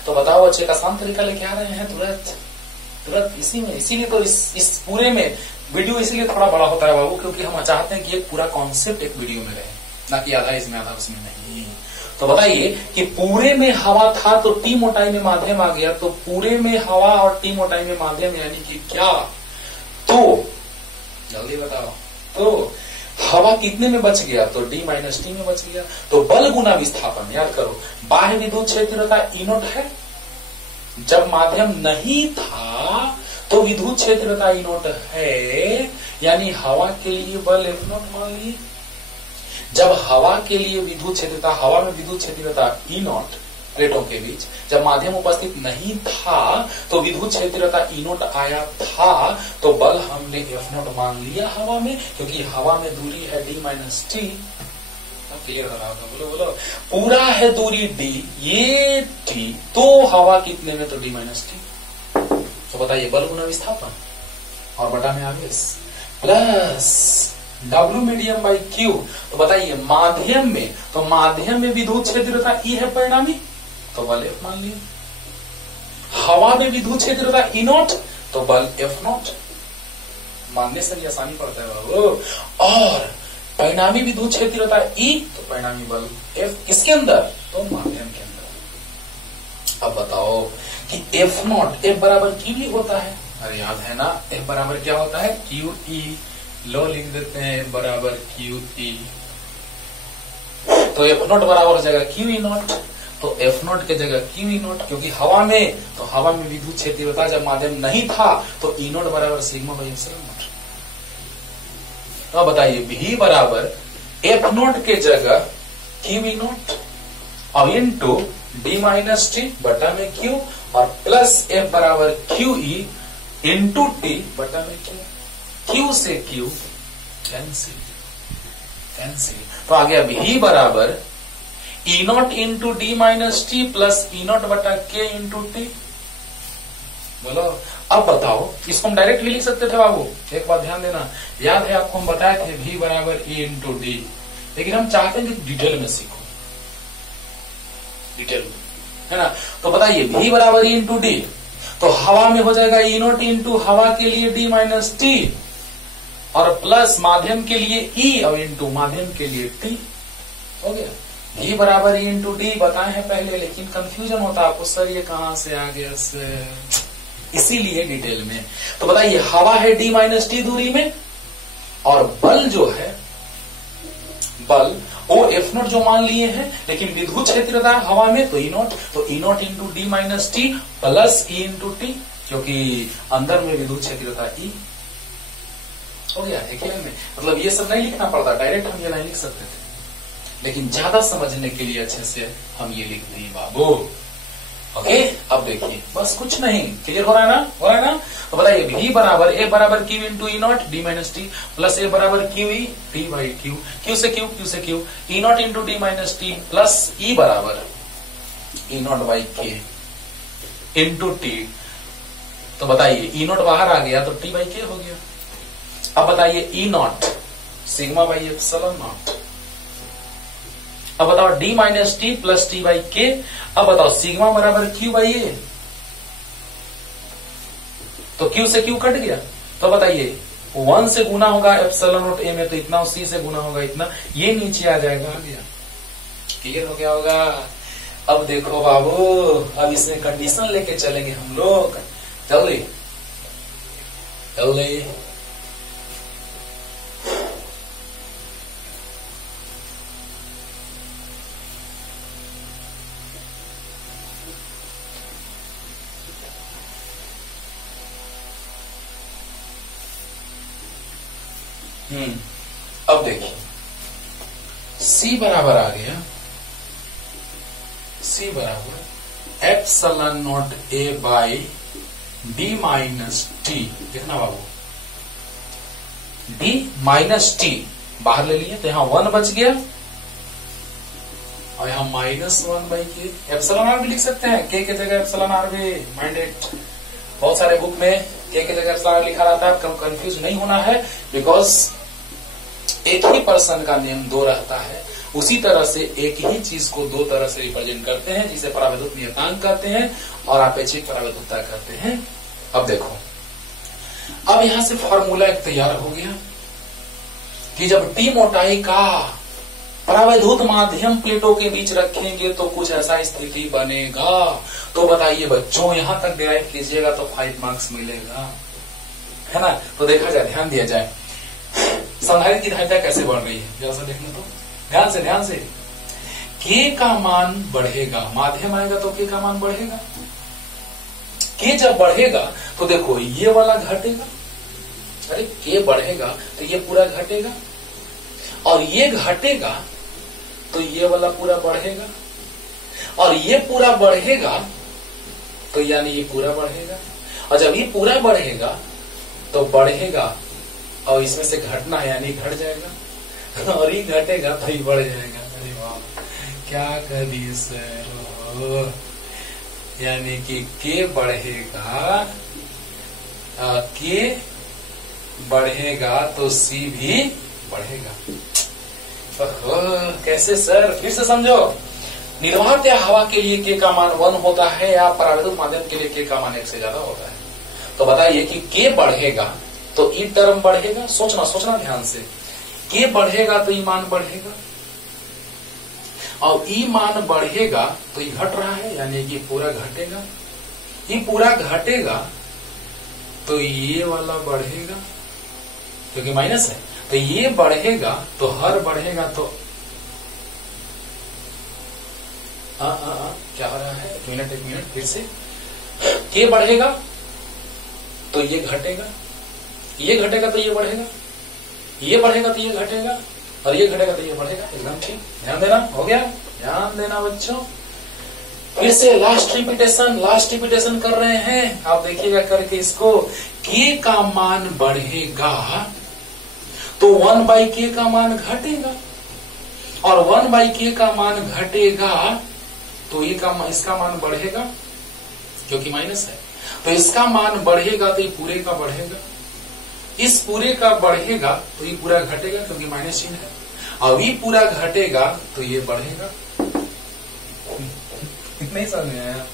तो बताओ अच्छे का आसान तरीका लेके आ रहे हैं तुरंत तुरंत इसी में। इसीलिए तो इस पूरे में वीडियो इसलिए थोड़ा बड़ा होता है बाबू, क्योंकि हम चाहते हैं कि एक पूरा कॉन्सेप्ट एक वीडियो में रहे, ना कि आधा इसमें आधा उसमें नहीं। तो बताइए कि पूरे में हवा था तो T मोटाई में माध्यम आ गया, तो पूरे में हवा और T मोटाई में माध्यम यानी कि क्या, तो जल्दी बताओ, तो हवा कितने में बच गया, तो D माइनस टी में बच गया। तो बल गुना विस्थापन, याद करो बाह्य विद्युत क्षेत्र का E नॉट है, जब माध्यम नहीं था तो विद्युत क्षेत्र का E नॉट है, यानी हवा के लिए बल F नॉट मान ली। जब हवा के लिए विद्युत क्षेत्र था, हवा में विद्युत क्षेत्र था E नॉट प्लेटों के बीच, जब माध्यम उपस्थित नहीं था तो विद्युत क्षेत्र का E नॉट आया था, तो बल हमने F नॉट मान लिया हवा में, क्योंकि हवा में दूरी है D माइनस टी। क्लियर हो रहा होगा, बोलो बोलो, पूरा है दूरी D, ये T, तो हवा कितने में, तो D माइनस टी। तो बताइए बल गुना विस्थापन और बटा में आवेश plus W medium by Q। तो बताइए माध्यम में, तो माध्यम में विद्युत क्षेत्र था E है परिणामी, तो बल F मान लिए। हवा में विद्युत क्षेत्र था E नॉट, तो बल F नॉट। मानने से आसानी पड़ता है बाबू। और परिणामी विद्युत क्षेत्र था E, तो परिणामी बल F किसके अंदर, तो माध्यम के अंदर। अब बताओ कि F नॉट F बराबर Q होता है, अरे याद है ना, F बराबर क्या होता है, QE। लो लिख देते हैं F बराबर QE, तो F नॉट बराबर हो जाएगा QE नॉट। तो F नॉट के जगह QE नॉट, क्योंकि हवा में, तो हवा में विद्युत क्षेत्र था जब माध्यम नहीं था, तो E नॉट बराबर सिग्मा बाई एप्सिलॉन नॉट। तो बताइए V बराबर F नॉट के जगह QE नॉट और इनटू D माइनस टी बटा में Q, और प्लस F बराबर QE इंटू T बटा में Q। Q से Q कैंसिल कैंसिल, तो आ गया V बराबर E not into d minus t plus E not बटा K इंटू टी। बोलो अब बताओ, इसको हम डायरेक्ट भी लिख सकते थे बाबू, एक बात ध्यान देना, याद है आपको हम बताए थे V बराबर E इंटू डी, लेकिन हम चाहते हैं कि डिटेल में सीखो, डिटेल में, है ना। तो बताइए V बराबर E इंटू डी, तो हवा में हो जाएगा E नॉट इंटू हवा के लिए D माइनस टी, और प्लस माध्यम के लिए E और इंटू माध्यम के लिए T। हो गया। V बराबर E इंटू डी बताए हैं पहले, लेकिन कंफ्यूजन होता है आपको, सर ये कहां से आ गया सर, इसीलिए डिटेल में। तो बताइए हवा है D माइनस टी दूरी में, और बल जो है, बल वो F नॉट जो मान लिए हैं, लेकिन विद्युत क्षेत्र था हवा में तो E नॉट, तो E not into d minus t plus E into T, क्योंकि अंदर में विद्युत क्षेत्र था E। हो गया है क्या में, मतलब ये सब नहीं लिखना पड़ता, डायरेक्ट हम ये नहीं लिख सकते थे, लेकिन ज्यादा समझने के लिए अच्छे से हम ये लिख दिए बाबू। ओके, अब देखिए बस कुछ नहीं, क्लियर हो रहा है ना, हो रहा है ना। तो बताइए V बराबर A बराबर Q into E not D minus t plus A बराबर QE T by Q, Q से Q E not into d minus t plus E बराबर E not by K into T. तो बताइए E not बाहर आ गया तो T by K हो गया। अब बताइए E not sigma by epsilon not. अब बताओ D minus t plus t by के। अब बताओ सिग्मा बराबर Q बाई ए, तो Q से Q कट गया, तो बताइए 1 से गुना होगा एप्सिलॉन नॉट ए में, तो इतना, C से गुना होगा इतना, ये नीचे आ जाएगा, आ गया, क्लियर हो गया होगा। अब देखो बाबू, अब इसमें कंडीशन लेके चलेंगे हम लोग, जल्दी जल्दी। अब देखिए C बराबर आ गया, C बराबर epsilon not A by D minus T. देखना बाबू, D माइनस टी बाहर ले लिए तो यहां 1 बच गया और यहां -1 बाई के। एप्सिलॉन आर भी लिख सकते हैं, के जगह एप्सिलॉन आर भी माइंडेड। बहुत सारे बुक में के जगह एप्सिलॉन आर लिखा रहता है, आपको कंफ्यूज नहीं होना है, बिकॉज एक ही पर्सन का नेम 2 रहता है। उसी तरह से एक ही चीज को 2 तरह से रिप्रेजेंट करते हैं, जिसे परावैद्युत नियतांक कहते हैं और आपेक्षिक परावैद्युतता कहते हैं। अब देखो, अब यहां से फॉर्मूला एक तैयार हो गया कि जब टी मोटाई का परावैद्युत माध्यम प्लेटों के बीच रखेंगे तो कुछ ऐसा स्थिति बनेगा। तो बताइए बच्चों, यहां तक डिराइव कीजिएगा तो 5 मार्क्स मिलेगा, है ना। तो देखा जाए, ध्यान दिया जाए, संधारित्र की धारिता कैसे बढ़ रही है, जरा सा देखना तो ध्यान से। के का मान बढ़ेगा, माध्यम आएगा तो के का मान बढ़ेगा। के जब बढ़ेगा तो देखो ये वाला घटेगा, अरे के बढ़ेगा तो ये पूरा घटेगा, और ये घटेगा तो ये वाला पूरा बढ़ेगा, और ये पूरा बढ़ेगा तो यानी ये पूरा बढ़ेगा, और जब ये पूरा बढ़ेगा तो बढ़ेगा और इसमें से घटना यानी घट जाएगा, और ये घटेगा तो ये बढ़ जाएगा। अरे वाह, क्या कर दिए सर। यानी कि के बढ़ेगा, के बढ़ेगा तो सी भी बढ़ेगा। कैसे सर, फिर से समझो। निर्वात या हवा के लिए के का मान 1 होता है, या परावैद्युत माध्यम के लिए के का मान 1 से ज्यादा होता है। तो बताइए कि के बढ़ेगा तो ई टर्म बढ़ेगा, सोचना ध्यान से। के बढ़ेगा तो ई मान बढ़ेगा, और ई मान बढ़ेगा तो ये घट रहा है, यानी कि पूरा घटेगा। ये पूरा घटेगा तो ये वाला बढ़ेगा, क्योंकि माइनस है, तो ये बढ़ेगा तो हर बढ़ेगा तो क्या हो रहा है, एक मिनट फिर से। के बढ़ेगा तो ये घटेगा, ये घटेगा तो ये बढ़ेगा, ये बढ़ेगा तो ये घटेगा, और ये घटेगा तो ये बढ़ेगा। एकदम ठीक, ध्यान देना, हो गया, ध्यान देना बच्चों। फिर से लास्ट रिपीटेशन कर रहे हैं, आप देखिएगा करके इसको। के का मान बढ़ेगा तो 1/k का मान घटेगा, और 1/k का मान घटेगा तो ये इसका मान बढ़ेगा, क्योंकि माइनस है, तो इसका मान बढ़ेगा तो ये पूरे का बढ़ेगा, इस पूरे का बढ़ेगा तो ये पूरा घटेगा, क्योंकि माइनस चिन्ह है, और ये पूरा घटेगा तो ये बढ़ेगा। नहीं समझ में आया?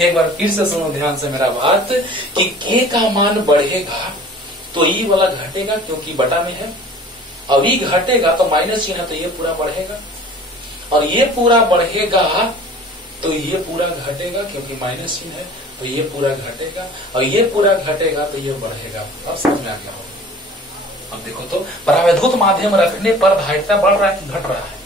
एक बार फिर से सुनो ध्यान से मेरा बात, कि के का मान बढ़ेगा तो ये वाला घटेगा, क्योंकि बटा में है, और ये घटेगा तो माइनस चिन्ह है, तो ये पूरा बढ़ेगा, और ये पूरा बढ़ेगा तो ये पूरा घटेगा, क्योंकि माइनस चिन्ह है, तो ये पूरा घटेगा, और ये पूरा घटेगा तो ये बढ़ेगा। अब समझ में आ गया होगा। अब देखो तो, परावैद्युत माध्यम रखने पर धारिता बढ़ रहा है कि घट रहा है?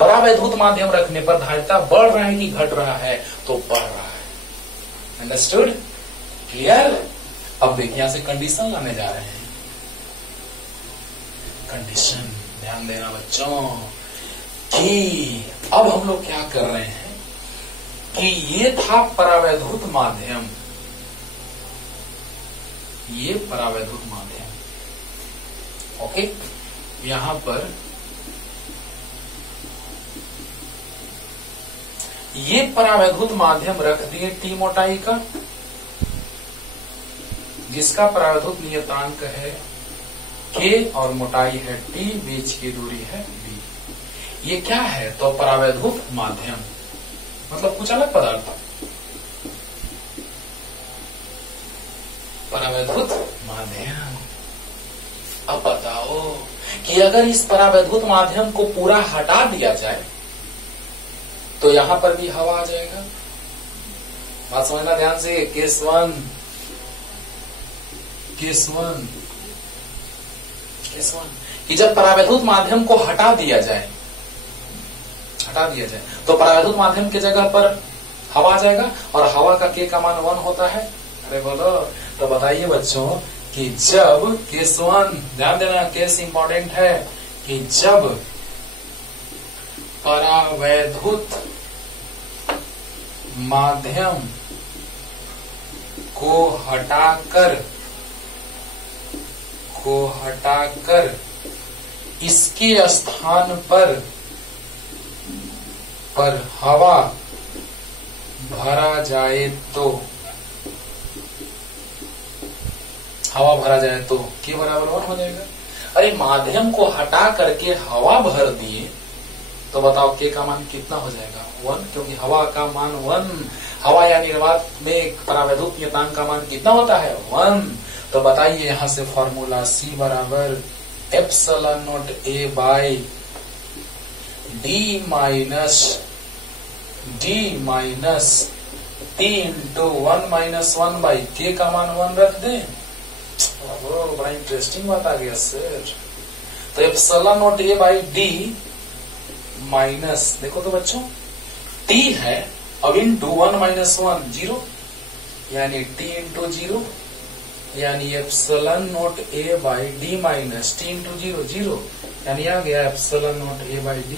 परावैद्युत माध्यम रखने पर धारिता बढ़ रहा है कि घट रहा है? तो बढ़ रहा है। अंडरस्टूड? क्लियर? अब देखिए यहां से कंडीशन लाने जा रहे हैं। कंडीशन, ध्यान देना बच्चों, कि अब हम लोग क्या कर रहे हैं कि ये था परावैद्युत माध्यम, ये परावैद्युत माध्यम, ओके। यहां पर ये परावैद्युत माध्यम रख दिए टी मोटाई का, जिसका परावैद्युत नियतांक है के और मोटाई है टी, बीच की दूरी है बी। ये क्या है? तो परावैद्युत माध्यम मतलब कुछ अलग पदार्थ, परावैद्युत माध्यम। अब बताओ कि अगर इस परावैद्युत माध्यम को पूरा हटा दिया जाए तो यहां पर भी हवा आ जाएगा। बात समझना ध्यान से। केस वन, कि जब परावैद्युत माध्यम को हटा दिया जाए तो परावैद्युत माध्यम की जगह पर हवा आ जाएगा, और हवा का के का मान 1 होता है। अरे बोलो, तो बताइए बच्चों, कि जब केस 1, ध्यान देना केस इंपॉर्टेंट है, कि जब परावैद्युत माध्यम को हटाकर इसके स्थान पर हवा भरा जाए तो के बराबर 1 हो जाएगा। अरे माध्यम को हटा करके हवा भर दिए तो बताओ के का मान कितना हो जाएगा 1, क्योंकि हवा का मान 1, हवा या निर्वात में परावैद्युत नियतांक का मान कितना होता है 1। तो बताइए यहां से फॉर्मूला C बराबर epsilon not A by D minus T into 1 minus 1 by के का मान 1 रख दे। बड़ा इंटरेस्टिंग बात आ गया सर। तो epsilon not A by D minus, देखो तो बच्चों T है, अब इंटू 1 माइनस 1 0, यानी T इंटू 0, यानी epsilon not A by D minus T into 0 0, यानी आ गया epsilon not A by D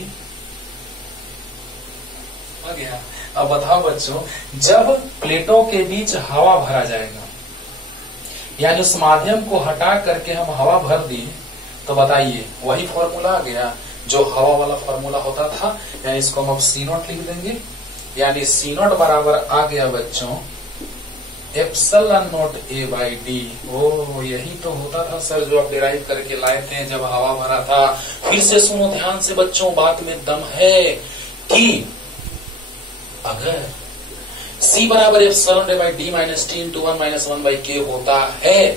आ गया। अब बताओ बच्चों, जब प्लेटों के बीच हवा भरा जाएगा, यानी उस माध्यम को हटा करके हम हवा भर दिए, तो बताइए वही फॉर्मूला आ गया जो हवा वाला फॉर्मूला होता था, यानी इसको हम अब C नॉट लिख देंगे, यानी C नॉट बराबर आ गया बच्चों epsilon not A by D। ओ यही तो होता था सर जो आप डिराइव करके लाए थे जब हवा भरा था। फिर से सुनो ध्यान से बच्चों, बात में दम है कि अगर C बराबर epsilon not A by D minus T into 1 minus 1 by K होता है,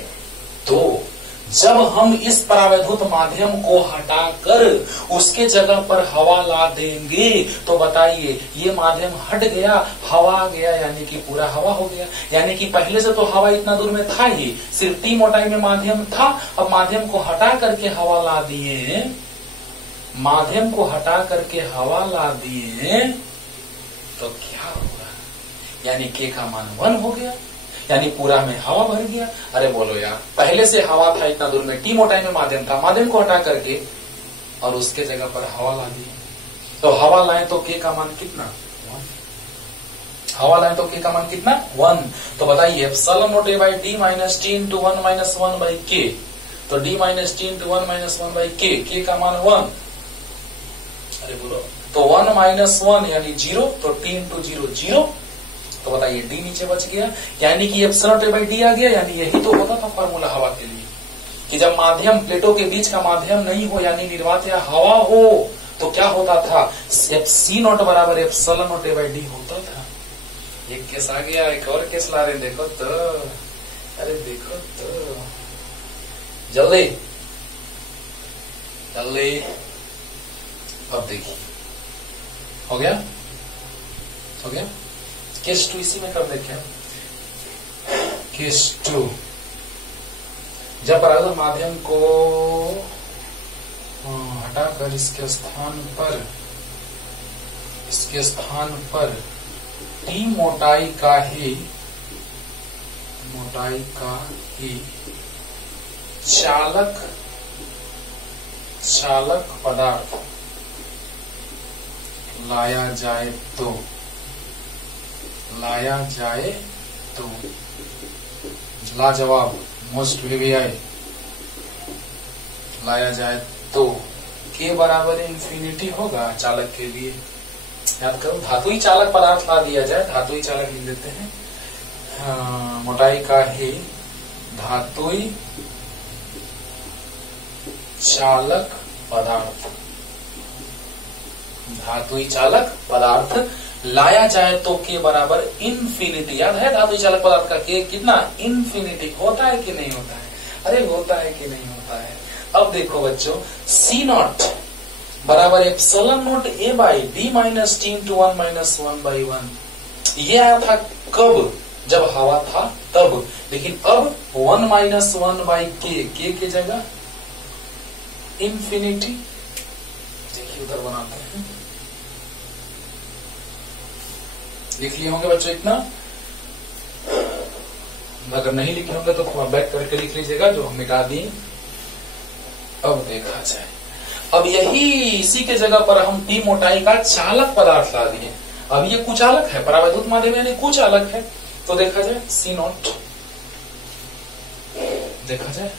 तो जब हम इस परावैद्युत माध्यम को हटाकर उसके जगह पर हवा ला देंगे, तो बताइए ये माध्यम हट गया, हवा आ गया, यानी कि पूरा हवा हो गया। यानी कि पहले से तो हवा इतना दूर में था ही, सिर्फ T मोटाई में माध्यम था, अब माध्यम को हटा करके हवा ला दिए, माध्यम को हटा करके हवा ला दिए, तो क्या हुआ, यानी के का मान 1 हो गया, यानी पूरा में हवा भर गया। अरे बोलो यार, पहले से हवा था इतना दूर में, T मोटाई में माध्यम था, माध्यम को हटा करके और उसके जगह पर हवा ला दी, तो हवा लाए तो के का मान कितना 1, हवा लाए तो के का मान कितना 1। तो बताइए epsilon not A by D minus T into 1 minus 1 by K, तो D minus T into 1 minus 1 by के का मान 1। अरे बोलो, तो 1 माइनस 1 यानी 0, तो T इंटू 0 0, तो बताइए D नीचे बच गया, यानी कि epsilon not A by D आ गया। यानी यही तो होता था फॉर्मूला हवा के लिए, कि जब माध्यम प्लेटों के बीच का माध्यम नहीं हो, यानी निर्वात या हवा हो, तो क्या होता था C नॉट बराबर epsilon not A by D होता था। एक केस आ गया, एक और केस ला रहे, देखो तो, अरे देखो तो, जल्दी जल्दी, अब देखिए हो गया, हो गया। केस 2 इसी में कर देखें। केस 2, जब परावैद्युत माध्यम को हटाकर इसके स्थान पर T मोटाई का ही चालक पदार्थ लाया जाए तो लाजवाब मोस्ट VVI लाया जाए तो के बराबर इंफिनिटी होगा चालक के लिए। याद करो, धातुई चालक पदार्थ ला दिया जाए, धातुई चालक लिख देते हैं, मोटाई का ही धातुई चालक पदार्थ लाया जाए तो के बराबर इंफिनिटी। याद है धातुई चालक पदार्थ का के कितना इंफिनिटी होता है कि नहीं होता है? अरे होता है कि नहीं होता है। अब देखो बच्चों, C नॉट बराबर epsilon not A by D minus T into 1 minus 1 by 1। ये आया था कब? जब हवा था तब। लेकिन अब 1 माइनस 1 बाई के के जगह इंफिनिटी। देखिए उधर बनाते हैं, लिख लिए होंगे बच्चों इतना। अगर नहीं लिखे होंगे तो थोड़ा बैक करके लिख लीजिएगा, जो हम मिटा दिए। अब देखा जाए, अब यही इसी के जगह पर हम टी मोटाई का चालक पदार्थ ला दिए। अब ये कुचालक है, परावैद्युत माध्यम यानी कुचालक है। तो देखा जाए सी नॉट, देखा जाए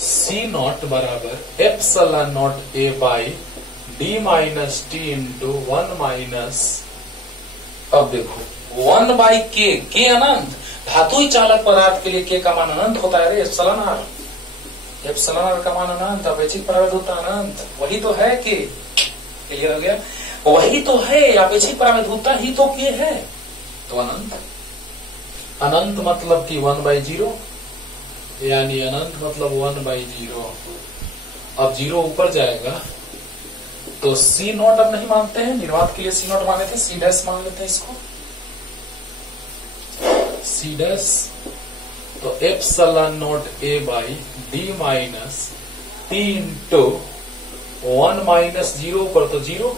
सी नॉट बराबर epsilon naught A by D minus T into 1 minus, अब देखो 1 बाई के अनंत, धातु चालक पदार्थ के लिए के का मान अनंत होता है रे, एप्सिलॉन आर, एप्सिलॉन आर का मान अनंत, अपेक्षित परावैद्युता अनंत, वही तो है के। क्लियर हो गया, वही तो है, अपेक्षित परावैद्युता ही तो के है। तो अनंत, अनंत मतलब कि 1/0, यानी अनंत मतलब 1/0। अब 0 ऊपर जाएगा तो सी नॉट अब नहीं मानते हैं, निर्वात के लिए सी नॉट माने थे, सी डैश मान लेते हैं इसको, सी डैश। तो epsilon naught A by D minus T into 1 minus 0 पर तो 0,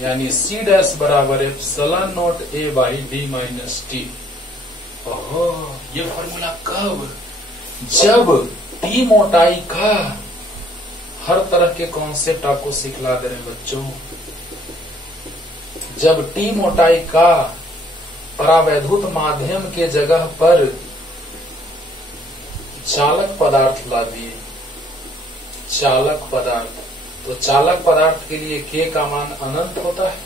यानी सी डैश बराबर epsilon naught A by D minus T. ओहो, ये फॉर्मूला कब? जब टी मोटाई का, हर तरह के कॉन्सेप्ट आपको सिखला दे रहे बच्चों, जब टी मोटाई का परावैद्युत माध्यम के जगह पर चालक पदार्थ ला दिए, चालक पदार्थ, तो चालक पदार्थ के लिए के का मान अनंत होता है,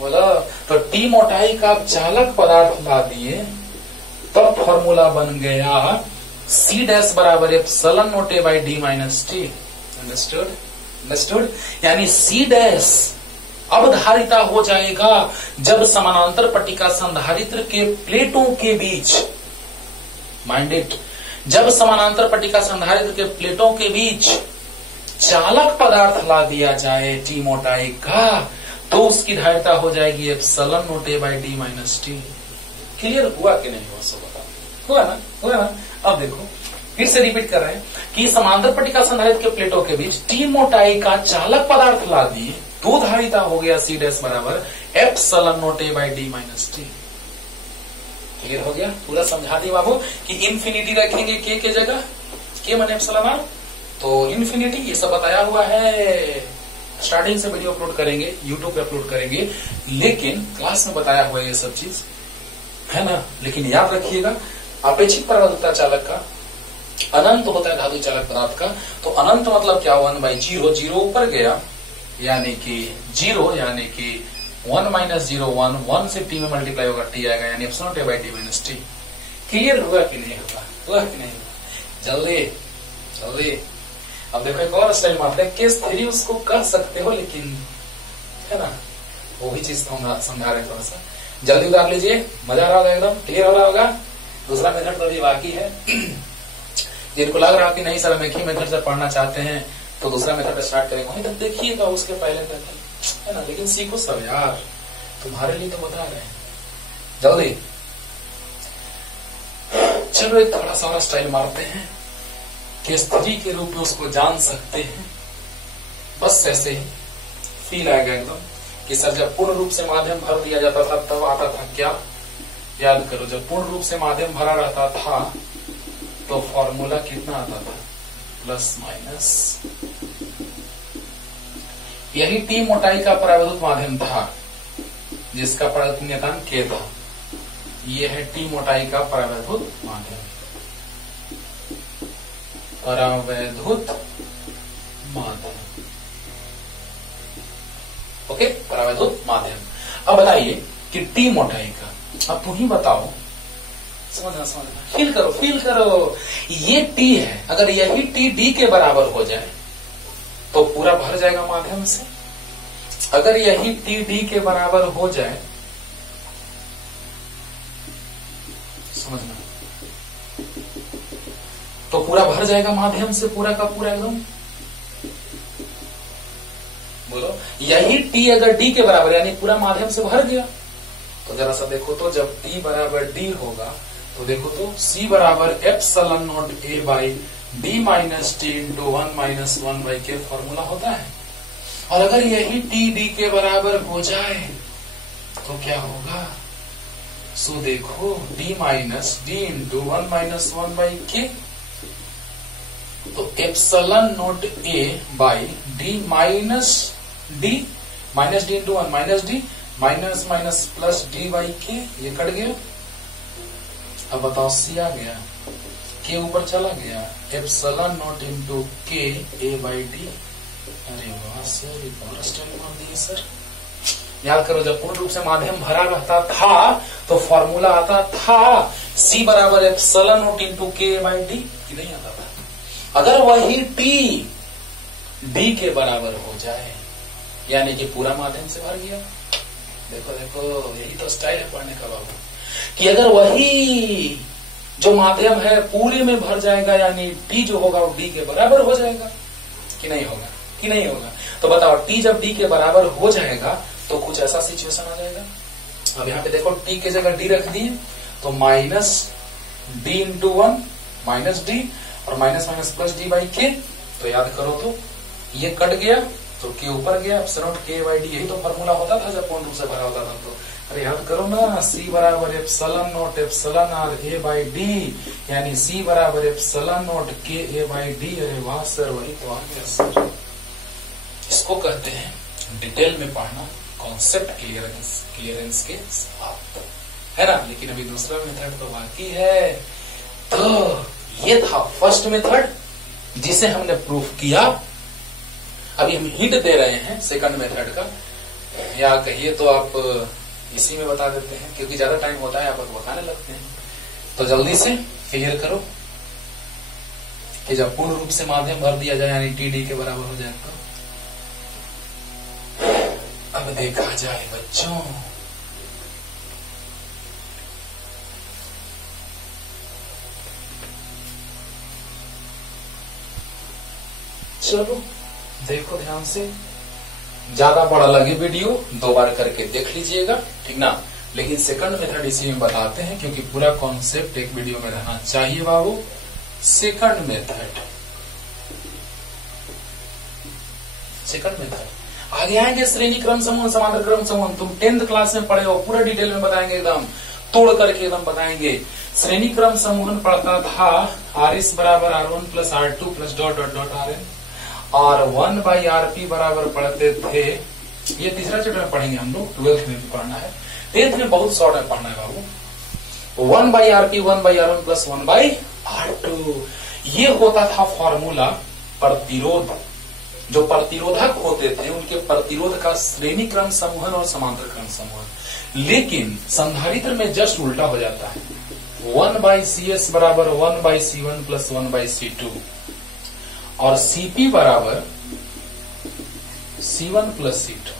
बोला। तो टी मोटाई का चालक पदार्थ ला दिए, तब फॉर्मूला बन गया सी डैश बराबर epsilon naught A by D minus T. Understood, understood. यानी सी डैश अब धारिता हो जाएगा जब समानांतर पट्टिका संधारित्र के प्लेटों के बीच, माइंड इट, जब समानांतर पट्टिका संधारित्र के प्लेटों के बीच चालक पदार्थ ला दिया जाए टी मोटाई का, तो उसकी धारिता हो जाएगी epsilon naught A by D minus T. Clear हुआ कि नहीं हुआ? सब बताओ, हुआ ना, हुआ ना। अब देखो फिर से रिपीट कर रहे हैं कि समांतर पट्टिका संधारित्र के प्लेटों के बीच टी मोटाई का चालक पदार्थ ला दिए, तो धारिता हो गया सी डैश बराबर epsilon naught A by D minus T. Clear हो गया? पूरा समझा दिए बाबू कि इन्फिनिटी रखेंगे के जगह, के माने एप्सिलॉन आर, तो इन्फिनिटी, ये सब बताया हुआ है, स्टार्टिंग से वीडियो अपलोड करेंगे, यूट्यूब पे अपलोड करेंगे, लेकिन क्लास में बताया हुआ है ये सब चीज, है ना। लेकिन याद रखिएगा, अपेक्षित परावैद्युता चालक का अनंत होता है धातु चालक पदार्थ का, तो अनंत मतलब क्या? 1/0, 0 ऊपर गया यानी कि 0, यानी कि 1 माइनस 0 1, 1 से टी में मल्टीप्लाई होगा, टी आएगा, यानी epsilon naught A by D minus T. Clear हुआ कि नहीं हुआ? हुआ कि नहीं हुआ? जल्दी जल्दी। अब देखो एक और स्टाइल मारते हैं, केस थ्योरी उसको कह सकते हो, लेकिन है ना, वो भी चीज समझा रहे हैं थोड़ा सा, जल्दी उतार लीजिए, मजा आ रहा होगा, एकदम क्लियर हो रहा होगा। दूसरा मेथड तो अभी बाकी है, जिनको लग रहा कि नहीं सर हम एक ही मेथड से पढ़ना चाहते हैं तो दूसरा मेथड स्टार्ट करेंगे, वहीं तक देखिएगा, उसके पहले तक, है ना। लेकिन सीखो सब यार, तुम्हारे लिए तो बता रहे हैं, जल्दी। चलो एक थोड़ा सा स्टाइल मारते हैं, केस थ्योरी के रूप में उसको जान सकते हैं, बस ऐसे ही फील आएगा एकदम कि सर जब पूर्ण रूप से माध्यम भर दिया जाता था तब आता था क्या? याद करो, जब पूर्ण रूप से माध्यम भरा रहता था तो फॉर्मूला कितना आता था? Plus minus. यही टी मोटाई का परावैद्युत माध्यम था जिसका परावैद्युत नियतांक के था। ये है टी मोटाई का परावैद्युत माध्यम, परावैद्युत माध्यम, ओके, परावैद्युत माध्यम। अब बताइए कि टी मोटाई का, अब तुम ही बताओ, समझना, फील करो, फील करो। ये टी है, अगर यही टी डी के बराबर हो जाए तो पूरा भर जाएगा माध्यम से। अगर यही टी डी के बराबर हो जाए, समझना, तो पूरा भर जाएगा माध्यम से, पूरा का पूरा एकदम। बोलो, यही टी अगर डी के बराबर यानी पूरा माध्यम से भर गया, तो जरा सा देखो तो, जब टी बराबर डी होगा तो देखो तो सी बराबर epsilon naught A by D minus T into 1 minus 1 by के फॉर्मूला होता है। और अगर यही टी डी के बराबर हो जाए तो क्या होगा? सो देखो d minus d into 1 minus 1 by K, तो epsilon naught A by D minus d into 1 minus D minus minus plus d by के, ये कट गया। अब बताओ सी आ गया, के ऊपर चला गया, एप्सलन नोट इंटू के ए बाई डी। अरे वाह सर, ये पावर स्टेप मार दिए सर। याद करो, जब पूर्ण रूप से माध्यम भरा रहता था तो फॉर्मूला आता था सी बराबर एप्सलन नोट इंटू के बाई डी, नहीं आता था। अगर वही टी डी के बराबर हो जाए, यानी कि पूरा माध्यम से भर गया। देखो देखो, यही तो स्टाइल है पढ़ने का बाबू, कि अगर वही जो माध्यम है पूरे में भर जाएगा, यानी टी जो होगा वो डी के बराबर हो जाएगा कि नहीं होगा, कि नहीं होगा। तो बताओ, टी जब डी के बराबर हो जाएगा तो कुछ ऐसा सिचुएशन आ जाएगा। अब यहाँ पे देखो, टी के जगह डी रख दिए, तो minus d into 1 minus d और minus minus plus d by K. तो याद करो, तो ये कट गया तो के ऊपर गया, एप्सिलॉन के बाई डी, यही तो फॉर्मूला होता था जब पूर्ण रूप से भरा होता था। तो अरे याद करो ना, सी बराबर epsilon naught epsilon r a by d, यानी सी बराबर एप्सिलॉन नोट के ए बाई डी। अरे वाह सर, वही तो आ गया सर। इसको कहते हैं डिटेल में पढ़ना, कॉन्सेप्ट क्लियरेंस के साथ, है ना। लेकिन अभी दूसरा मेथड तो बाकी है। तो ये था फर्स्ट मेथड जिसे हमने प्रूफ किया। अभी हम हिंट दे रहे हैं सेकंड मेथड का, या कहिए तो आप इसी में बता देते हैं, क्योंकि ज्यादा टाइम होता है आप बताने लगते हैं। तो जल्दी से क्लियर करो कि जब पूर्ण रूप से माध्यम भर दिया जाए, यानी टी डी के बराबर हो जाए, तो अब देखा जाए बच्चों। चलो देखो ध्यान से, ज्यादा बड़ा लगे वीडियो 2 बार करके देख लीजिएगा, ठीक ना। लेकिन सेकंड मेथड इसी में बताते हैं, क्योंकि पूरा कॉन्सेप्ट एक वीडियो में रहना चाहिए बाबू। सेकंड मेथड आगे आएंगे, श्रेणी क्रम समूह समांतर क्रम समूह। तुम 10th क्लास में पढ़े हो, पूरा डिटेल में बताएंगे, एकदम तोड़ करके एकदम बताएंगे। श्रेणी क्रम समूह पढ़ता था आर एस बराबर R1 plus R2 plus dot dot dot RN, और 1 बाई RP बराबर पढ़ते थे। ये तीसरा चैप्टर में पढ़ेंगे हम लोग, 12th में भी पढ़ना है, 10th में बहुत शॉर्ट में पढ़ना है बाबू। 1 by RP 1 by R1 plus 1 by R2, ये होता था फॉर्मूला प्रतिरोध। जो प्रतिरोधक होते थे उनके प्रतिरोध का श्रेणी क्रम समूहन और समांतर क्रम समूहन। लेकिन संधारित्र में जस्ट उल्टा हो जाता है, 1 बाई CS बराबर 1 by C1 plus 1 by C2, और CP बराबर C1 plus C2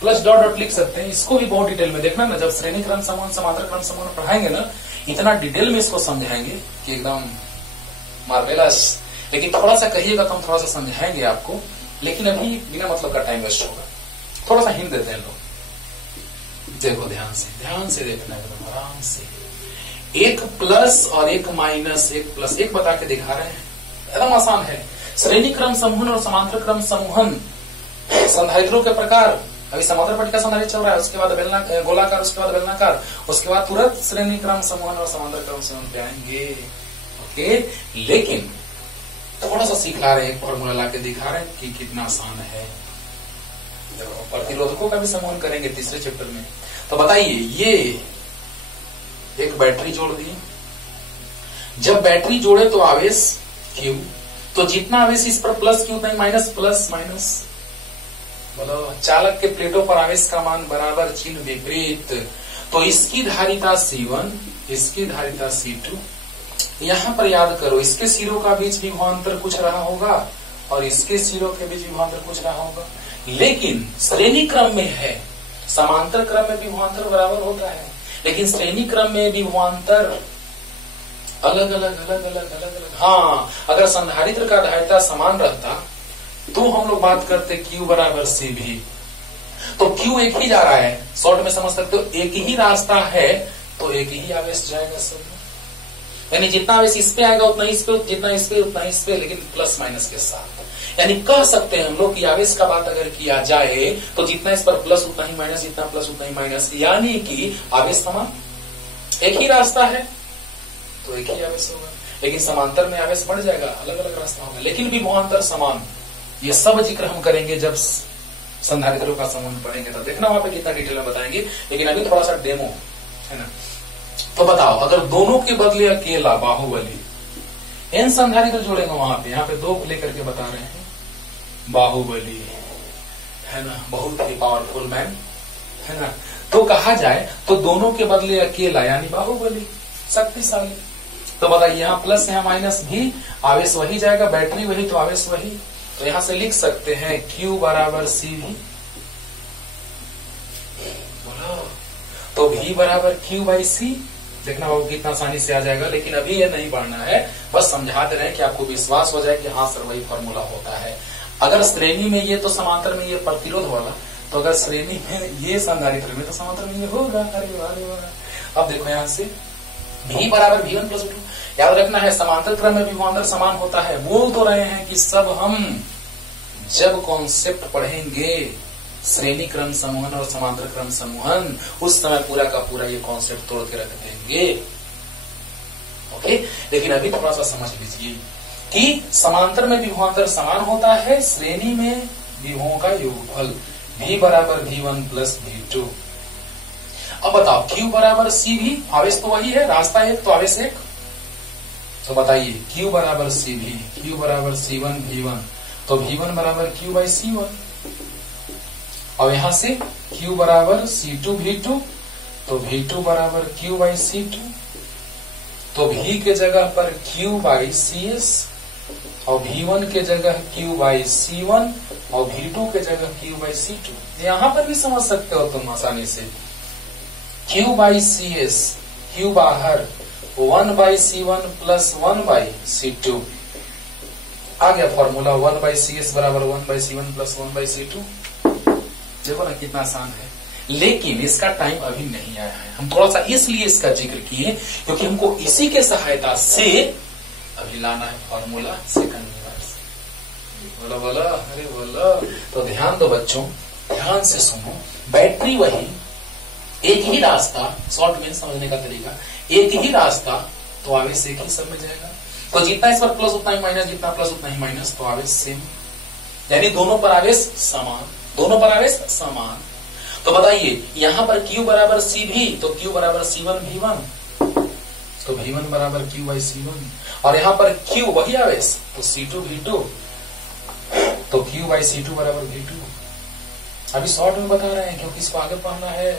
plus dot dot लिख सकते हैं। इसको भी बहुत डिटेल में देखना ना, जब श्रेणी क्रम समूहन समांतर क्रम समूहन पढ़ाएंगे ना, इतना डिटेल में इसको समझाएंगे कि एकदम मार्वेलस। लेकिन थोड़ा सा कहिएगा तो हम थोड़ा सा समझाएंगे आपको, लेकिन अभी बिना मतलब का टाइम वेस्ट होगा। थोड़ा सा हिंट देते हैं लोग, देखो ध्यान से देखना एकदम आराम से। एक प्लस और एक माइनस, एक प्लस, एक बता के दिखा रहे हैं, एकदम आसान है। श्रेणी क्रम समूहन और समांतर क्रम समूहन संधारित्रों के प्रकार। अभी समांतर पट्टिका संधारित्र चल रहा है, उसके बाद गोलाकार, उसके बाद बेलनाकार, उसके बाद तुरंत श्रेणी क्रम समूहन और समांतर क्रम समूहन पे आएंगे। ओके, लेकिन थोड़ा सा सिखा रहे हैं, फॉर्मूला लाके दिखा रहे हैं कि कितना आसान है। प्रतिरोधकों का भी समूहन करेंगे तीसरे चैप्टर में। तो बताइए, ये एक बैटरी जोड़ दी, जब बैटरी जोड़े तो आवेश Q, तो जितना आवेश इस पर प्लस Q उतना ही माइनस प्लस माइनस। बोलो, चालक के प्लेटों पर आवेश का मान बराबर चिन्ह विपरीत। तो इसकी धारिता C1, इसकी धारिता C2। यहाँ पर याद करो, इसके सिरों का बीच विभवांतर कुछ रहा होगा और इसके सिरों के बीच विभवांतर कुछ रहा होगा। लेकिन श्रेणी क्रम में है, समांतर क्रम में विभवांतर बराबर होता है, लेकिन श्रेणी क्रम में विभवांतर अलग अलग। हाँ, अगर संधारित्र का धारिता समान रहता तो हम लोग बात करते Q बराबर CV। तो Q एक ही जा रहा है, शॉर्ट में समझ सकते हो, एक ही रास्ता है तो एक ही आवेश जाएगा सब, यानी जितना आवेश इस पे आएगा उतना इस पे, जितना इस पे उतना इस पे, लेकिन प्लस माइनस के साथ। यानी कह सकते हैं हम लोग कि आवेश का बात अगर किया जाए तो जितना इस पर प्लस उतना ही माइनस, जितना प्लस उतना ही माइनस, यानी कि आवेश समान, एक ही रास्ता है तो एक ही आवेश होगा। लेकिन समांतर में आवेश बढ़ जाएगा, अलग अलग रास्ता होगा, लेकिन विभवांतर समान। ये सब जिक्र हम करेंगे जब संधारित्रों का संबंध पढ़ेंगे, तो देखना वहां पे कितना डिटेल में बताएंगे। लेकिन अभी थोड़ा सा डेमो है ना। तो बताओ, अगर दोनों के बदले अकेला बाहुबली एन संधारित्र जोड़ेंगे वहां पे, यहाँ पे दो लेकर के बता रहे हैं, बाहुबली है ना, बहुत ही पावरफुल मैन है ना। तो कहा जाए तो दोनों के बदले अकेला यानी बाहुबली, शक्तिशाली। तो बताइए, यहाँ प्लस यहाँ माइनस भी, आवेश वही जाएगा, बैटरी वही तो आवेश वही। तो यहां से लिख सकते हैं Q बराबर CV, बोलो तो V बराबर Q बाई C। देखना बाबू कितना आसानी से आ जाएगा, लेकिन अभी ये नहीं पढ़ना है, बस समझा दे रहे हैं कि आपको विश्वास हो जाए कि हाँ सर वही फॉर्मूला होता है। अगर श्रेणी में ये तो समांतर में ये प्रतिरोध वाला, तो अगर श्रेणी में ये संधारित्र में तो समांतर में ये होगा। अरे वाह। अब देखो यहां से V बराबर V1 प्लस V2, याद रखना है समांतर क्रम में विभवांतर समान होता है। बोल तो रहे हैं कि सब हम जब कॉन्सेप्ट पढ़ेंगे श्रेणी क्रम समूहन और समांतर क्रम समूहन, उस समय पूरा का पूरा ये कॉन्सेप्ट तोड़ के रख देंगे। ओके, लेकिन अभी थोड़ा सा समझ लीजिए कि समांतर में विभवांतर समान होता है, श्रेणी में विभवों का योगफल V बराबर V1 प्लस V2। अब बताओ Q बराबर C भी, आवेश तो वही है, रास्ता एक तो आवेश एक। तो बताइए Q बराबर C भी, Q बराबर C1 V1, तो V1 बराबर Q बाई C1। और यहां से Q बराबर C2 V2, तो V2 बराबर Q बाई C2। तो V के जगह पर Q बाई CS, और V1 के जगह Q बाई C1, और V2 के जगह Q बाई C2। यहां पर भी समझ सकते हो तुम आसानी से, Q बाई CS, Q बाहर 1 by C1 plus 1 by C2। आ गया फॉर्मूला 1 बाई CS बराबर 1 by C1 plus 1 by C2। देखो ना कितना आसान है, लेकिन इसका टाइम अभी नहीं आया है। हम थोड़ा सा इसलिए इसका जिक्र किए क्योंकि हमको इसी के सहायता से अभी लाना है फॉर्मूला सेकंड रिवर्स। बोला बोला, अरे बोला। तो ध्यान दो बच्चों, ध्यान से सुनो, बैटरी वही, एक ही रास्ता, शॉर्ट में समझने का तरीका, एक ही रास्ता तो आवेश एक ही सब में जाएगा। तो जितना इस पर प्लस उतना ही माइनस, जितना प्लस उतना ही माइनस, तो आवेश सेम, यानी दोनों पर आवेश समान, दोनों पर आवेश समान। तो बताइए, यहां पर Q बराबर C भी, तो Q बराबर C1 V1, तो V1 बराबर Q बाई C1। और यहां पर Q वही आवेश, तो C2 V2, तो Q बाई C2 बराबर V2। अभी शॉर्ट में बता रहे हैं क्योंकि इसको आगे पढ़ना है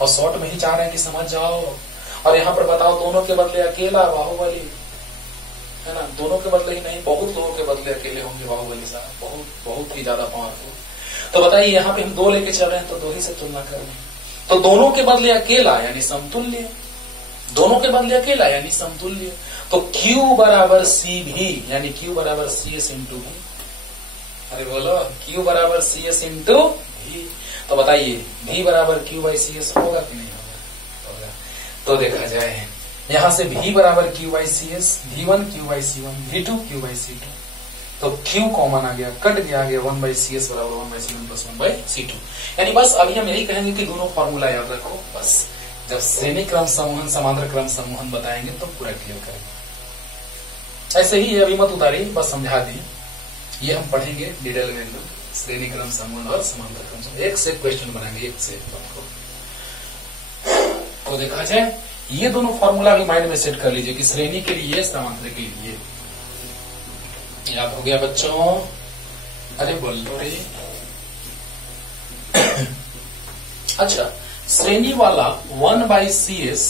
और शॉर्ट में ही चाह रहे हैं कि समझ जाओ। और यहाँ पर बताओ, दोनों के बदले अकेला बाहुबली है ना, दोनों के बदले ही नहीं, बहुत लोगों के बदले अकेले होंगे बाहुबली साहब, बहुत बहुत ही ज्यादा पावरफुल। तो बताइए, यहाँ पे हम दो लेके चल रहे हैं तो दो ही से तुलना कर रहे हैं। तो दोनों के बदले अकेला यानी समतुल्य, दोनों के बदले अकेला यानी समतुल्य। तो Q बराबर C भी, यानी Q बराबर CS इंटू भी। अरे बोलो, Q बराबर CS इंटू भी। तो बताइए, V बराबर Q बाई CS होगा कि नहीं होगा? तो देखा जाए, यहां से V बराबर Q by CS, V1 Q by C1, V2 Q by C2। तो Q कॉमन आ गया, कट गया, आ गया 1 बाई CS बराबर 1 by C1 plus 1 by C2। यानी बस अभी हम यही कहेंगे कि दोनों फॉर्मूला याद रखो। बस जब श्रेणी क्रम समूहन समांतर क्रम समूहन बताएंगे तो पूरा क्लियर करेंगे। ऐसे ही अभी मत उतारिए, बस समझा दिए। ये हम पढ़ेंगे डिटेल में एकदम, श्रेणी क्रम समूहन और समांतर क्रम समूहन। एक से क्वेश्चन बनाएंगे, एक से तो देखा जाए, ये दोनों फॉर्मूला भी माइंड में सेट कर लीजिए कि श्रेणी के लिए, समांतर के लिए। याद हो गया बच्चों? अरे बोलो रे। अच्छा, श्रेणी वाला 1 बाई CS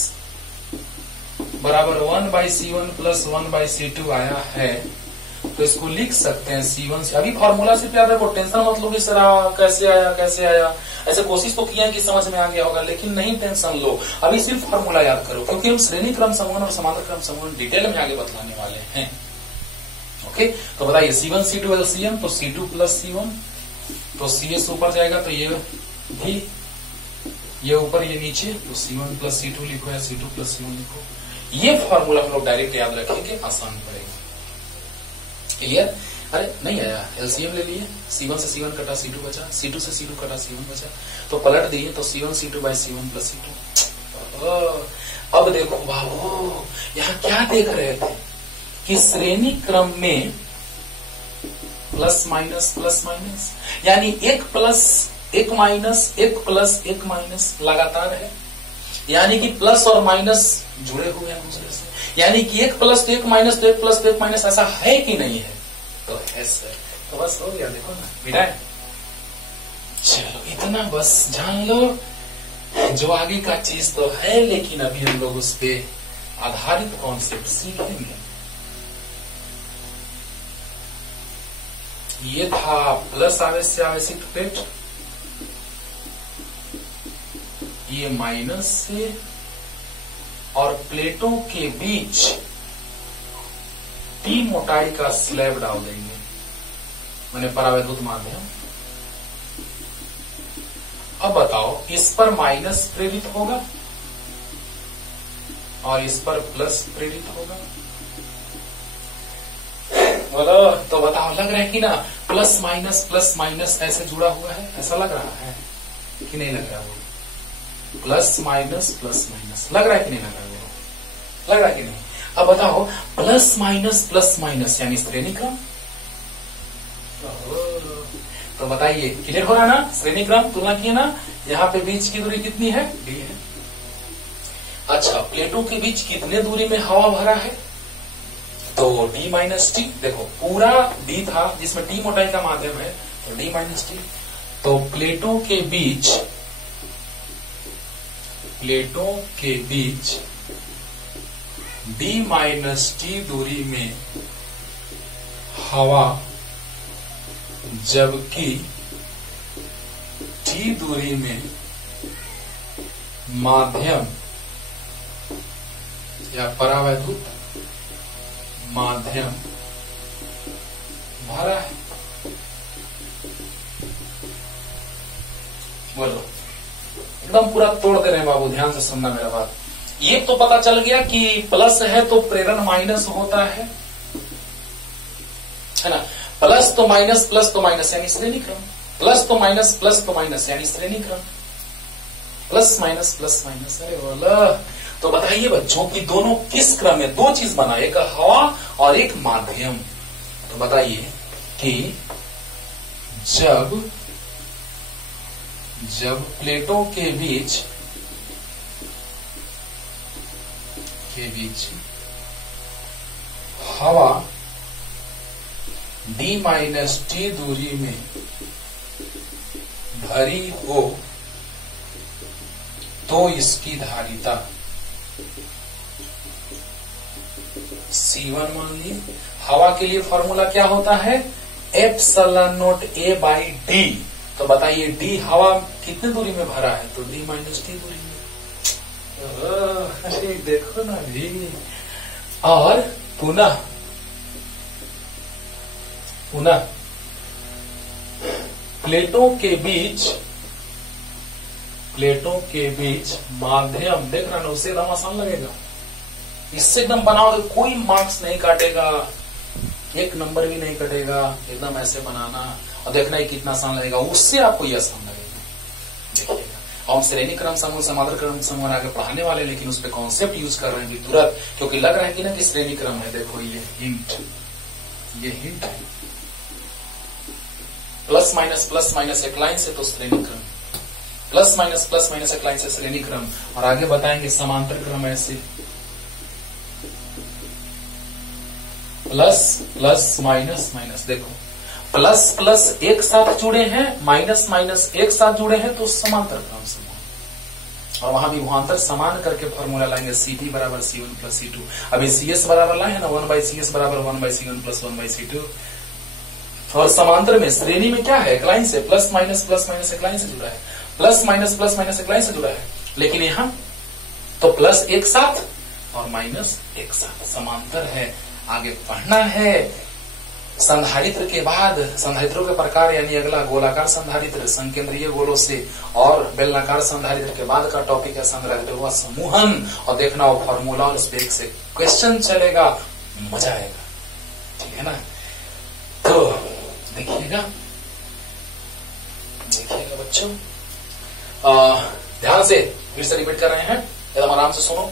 बराबर 1 by C1 plus 1 by C2 आया है, तो इसको लिख सकते हैं C1 से। अभी फॉर्मूला से याद रखो, टेंशन मत लो कि सर कैसे आया कैसे आया, ऐसे कोशिश तो किया कि समझ में आ गया होगा, लेकिन नहीं टेंशन लो, अभी सिर्फ फॉर्मूला याद करो, क्योंकि हम श्रेणी क्रम समूहन और समांतर क्रम समूहन डिटेल में आगे बतलाने वाले हैं। ओके, तो बताइए C1 C2 LCM, तो C2 प्लस C1, तो CS ऊपर जाएगा तो ये भी, ये ऊपर ये नीचे, तो C1 प्लस C2 लिखो या C2 प्लस C1 लिखो। ये फॉर्मूला हम लोग डायरेक्ट याद रखेंगे, आसान पड़ेगा। क्लियर? अरे नहीं आया, एलसीएम ले लिए, C1 से C1 कटा C2 बचा, C2 से C2 कटा C1 बचा, तो पलट दिए तो C1 C2 by C1 plus C2। अब देखो बाबू, यहाँ क्या देख रहे थे कि श्रेणी क्रम में प्लस माइनस, यानी एक प्लस एक माइनस, एक प्लस एक माइनस लगातार है, यानी कि प्लस और माइनस जुड़े हुए हैं दूसरे से, यानी कि एक प्लस तो एक माइनस, तो एक प्लस तो एक माइनस, ऐसा है कि नहीं है? तो है सर। तो बस हो गया, देखो ना मिटाए। चलो इतना बस जान लो, जो आगे का चीज तो है, लेकिन अभी हम लोग उस पे आधारित कॉन्सेप्ट सीखेंगे। ये था प्लस आवेश से आवेशित प्लेट, ये माइनस से, और प्लेटों के बीच टी मोटाई का स्लैब डाल देंगे, मैंने परावैद्युत माध्यम। अब बताओ, इस पर माइनस प्रेरित होगा और इस पर प्लस प्रेरित होगा, बोलो तो बताओ, लग रहा है कि ना प्लस माइनस ऐसे जुड़ा हुआ है, ऐसा लग रहा है कि नहीं लग रहा? वो प्लस माइनस लग रहा है कि नहीं लग रहा है? लग रहा है कि नहीं? अब बताओ, प्लस माइनस यानी श्रेणी क्रम। तो बताइए, क्लियर हो रहा ना? श्रेणी क्रम तुलना किए ना, यहाँ पे बीच की दूरी कितनी है? डी है। अच्छा, प्लेटों के बीच कितने दूरी में हवा भरा है? तो डी माइनस टी। देखो पूरा डी था जिसमें टी मोटाई का माध्यम है, तो डी माइनस टी। तो प्लेटों के बीच डी माइनस टी दूरी में हवा, जबकि टी दूरी में माध्यम या परावैद्युत माध्यम भरा है। बोलो, एकदम पूरा तोड़ दे रहे हैं बाबू, ध्यान से सुनना मेरा बात। ये तो पता चल गया कि प्लस है तो प्रेरण माइनस होता है ना? प्लस तो माइनस यानी श्रेणी क्रम, प्लस तो माइनस यानी श्रेणी क्रम, प्लस माइनस। अरे बोला, तो बताइए बच्चों कि दोनों किस क्रम में? दो चीज बना, एक हवा और एक माध्यम। तो बताइए कि जब प्लेटों के बीच हवा डी माइनस टी दूरी में भरी हो, तो इसकी धारिता C1 मान ली। हवा के लिए फॉर्मूला क्या होता है? Epsilon not A by d. तो बताइए, डी हवा कितने दूरी में भरा है? तो डी माइनस टी दूरी में। अरे देखो ना भी। और पुनः प्लेटों के बीच माध्यम, देख रहा ना, उससे एकदम आसान लगेगा। इससे एकदम बनाओगे, कोई मार्क्स नहीं काटेगा, एक नंबर भी नहीं कटेगा। एकदम ऐसे बनाना और देखना ही कितना आसान लगेगा, उससे आपको ये आसान लगेगा। देखिएगा, हम श्रेणी क्रम समूह, समांतर क्रम समूह आगे पढ़ाने वाले, लेकिन उस पर कॉन्सेप्ट यूज कर रहे हैं तुरंत, क्योंकि लग रहा है कि ना कि श्रेणी क्रम है। देखो ये हिंट है, प्लस माइनस एक लाइन से तो श्रेणी क्रम, प्लस माइनस एक लाइन से श्रेणी क्रम, और आगे बताएंगे समांतर क्रम ऐसे प्लस माइनस। देखो प्लस एक साथ जुड़े हैं, माइनस एक साथ जुड़े हैं, तो समांतर क्रम समूह। और वहां भी विभवांतर समान करके फॉर्मूला लाएंगे, CD बराबर C1 प्लस C2। अभी CS बराबर लाए है ना, 1/CS बराबर 1/C1 प्लस 1/C2। और समांतर में श्रेणी में क्या है? एक लाइन से प्लस माइनस एक लाइन से जुड़ा है, प्लस माइनस एक लाइन से जुड़ा है। लेकिन यहाँ तो प्लस एक साथ और माइनस एक साथ, समांतर है। आगे पढ़ना है संधारित्र के बाद, संधारित्रों के प्रकार, यानी अगला गोलाकार संधारित्र संकेंद्रीय गोलों से, और बेलनाकार संधारित्र के बाद का टॉपिक है संधारित्र व समूहन। और देखना वो फॉर्मूला और उस पे एक से क्वेश्चन चलेगा, मजा आएगा, ठीक है ना? तो देखिएगा बच्चों, ध्यान से फिर से रिपीट कर रहे हैं, एकदम आराम से सुनो।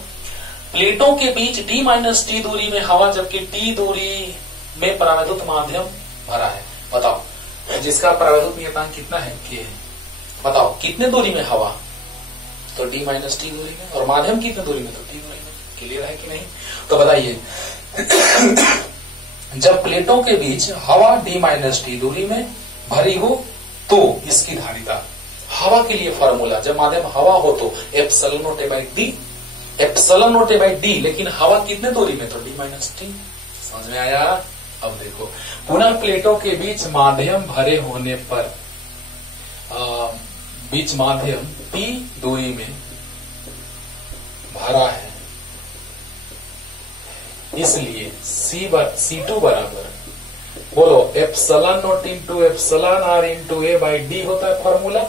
प्लेटों के बीच d माइनस टी दूरी में हवा, जबकि t दूरी में परावैद्युत माध्यम भरा है। बताओ जिसका परावैद्युत नियतांक कितना है, k है। बताओ कितने दूरी में हवा, तो d माइनस टी दूरी में, और माध्यम कितने दूरी में, तो t दूरी में। क्लियर है कि नहीं? तो बताइए जब प्लेटों के बीच हवा d माइनस टी दूरी में भरी हो तो इसकी धारिता, हवा के लिए फॉर्मूला, जब माध्यम हवा हो तो epsilon naught A by d, epsilon naught A by D, लेकिन हवा कितने दूरी में, तो d माइनस टी। समझ में आया? अब देखो, पुनः प्लेटों के बीच माध्यम भरे होने पर बीच माध्यम p दूरी में भरा है, इसलिए C2 बराबर, बोलो epsilon naught into epsilon r into a by d होता है फॉर्मूला।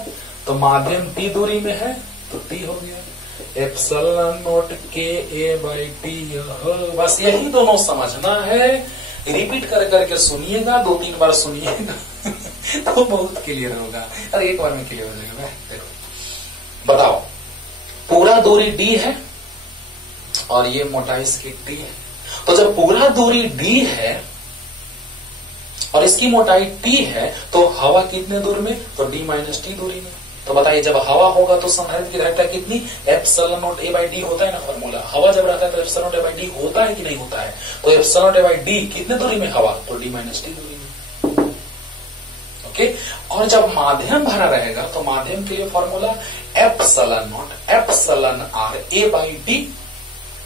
तो माध्यम t दूरी में है तो t हो गया epsilon naught K a by T. बस यही दोनों समझना है, रिपीट कर करके सुनिएगा, 2-3 बार सुनिएगा तो बहुत क्लियर होगा। अरे एक बार में क्लियर हो जाएगा। देखो बताओ, पूरा दूरी d है और ये मोटाई इसकी t है, तो जब पूरा दूरी d है और इसकी मोटाई t है तो हवा कितने दूर में, तो d माइनस टी दूरी में। तो बताइए जब हवा होगा तो संधारित्र की धारिता कितनी, epsilon naught A by d होता है ना फॉर्मूला। हवा जब रहता है तो epsilon naught A by d होता है कि नहीं होता है, तो epsilon naught A by D कितने दूरी में हवा, तो d माइनस टी दूरी में। ओके, और जब माध्यम भरा रहेगा तो माध्यम के लिए formula epsilon naught epsilon r a by d,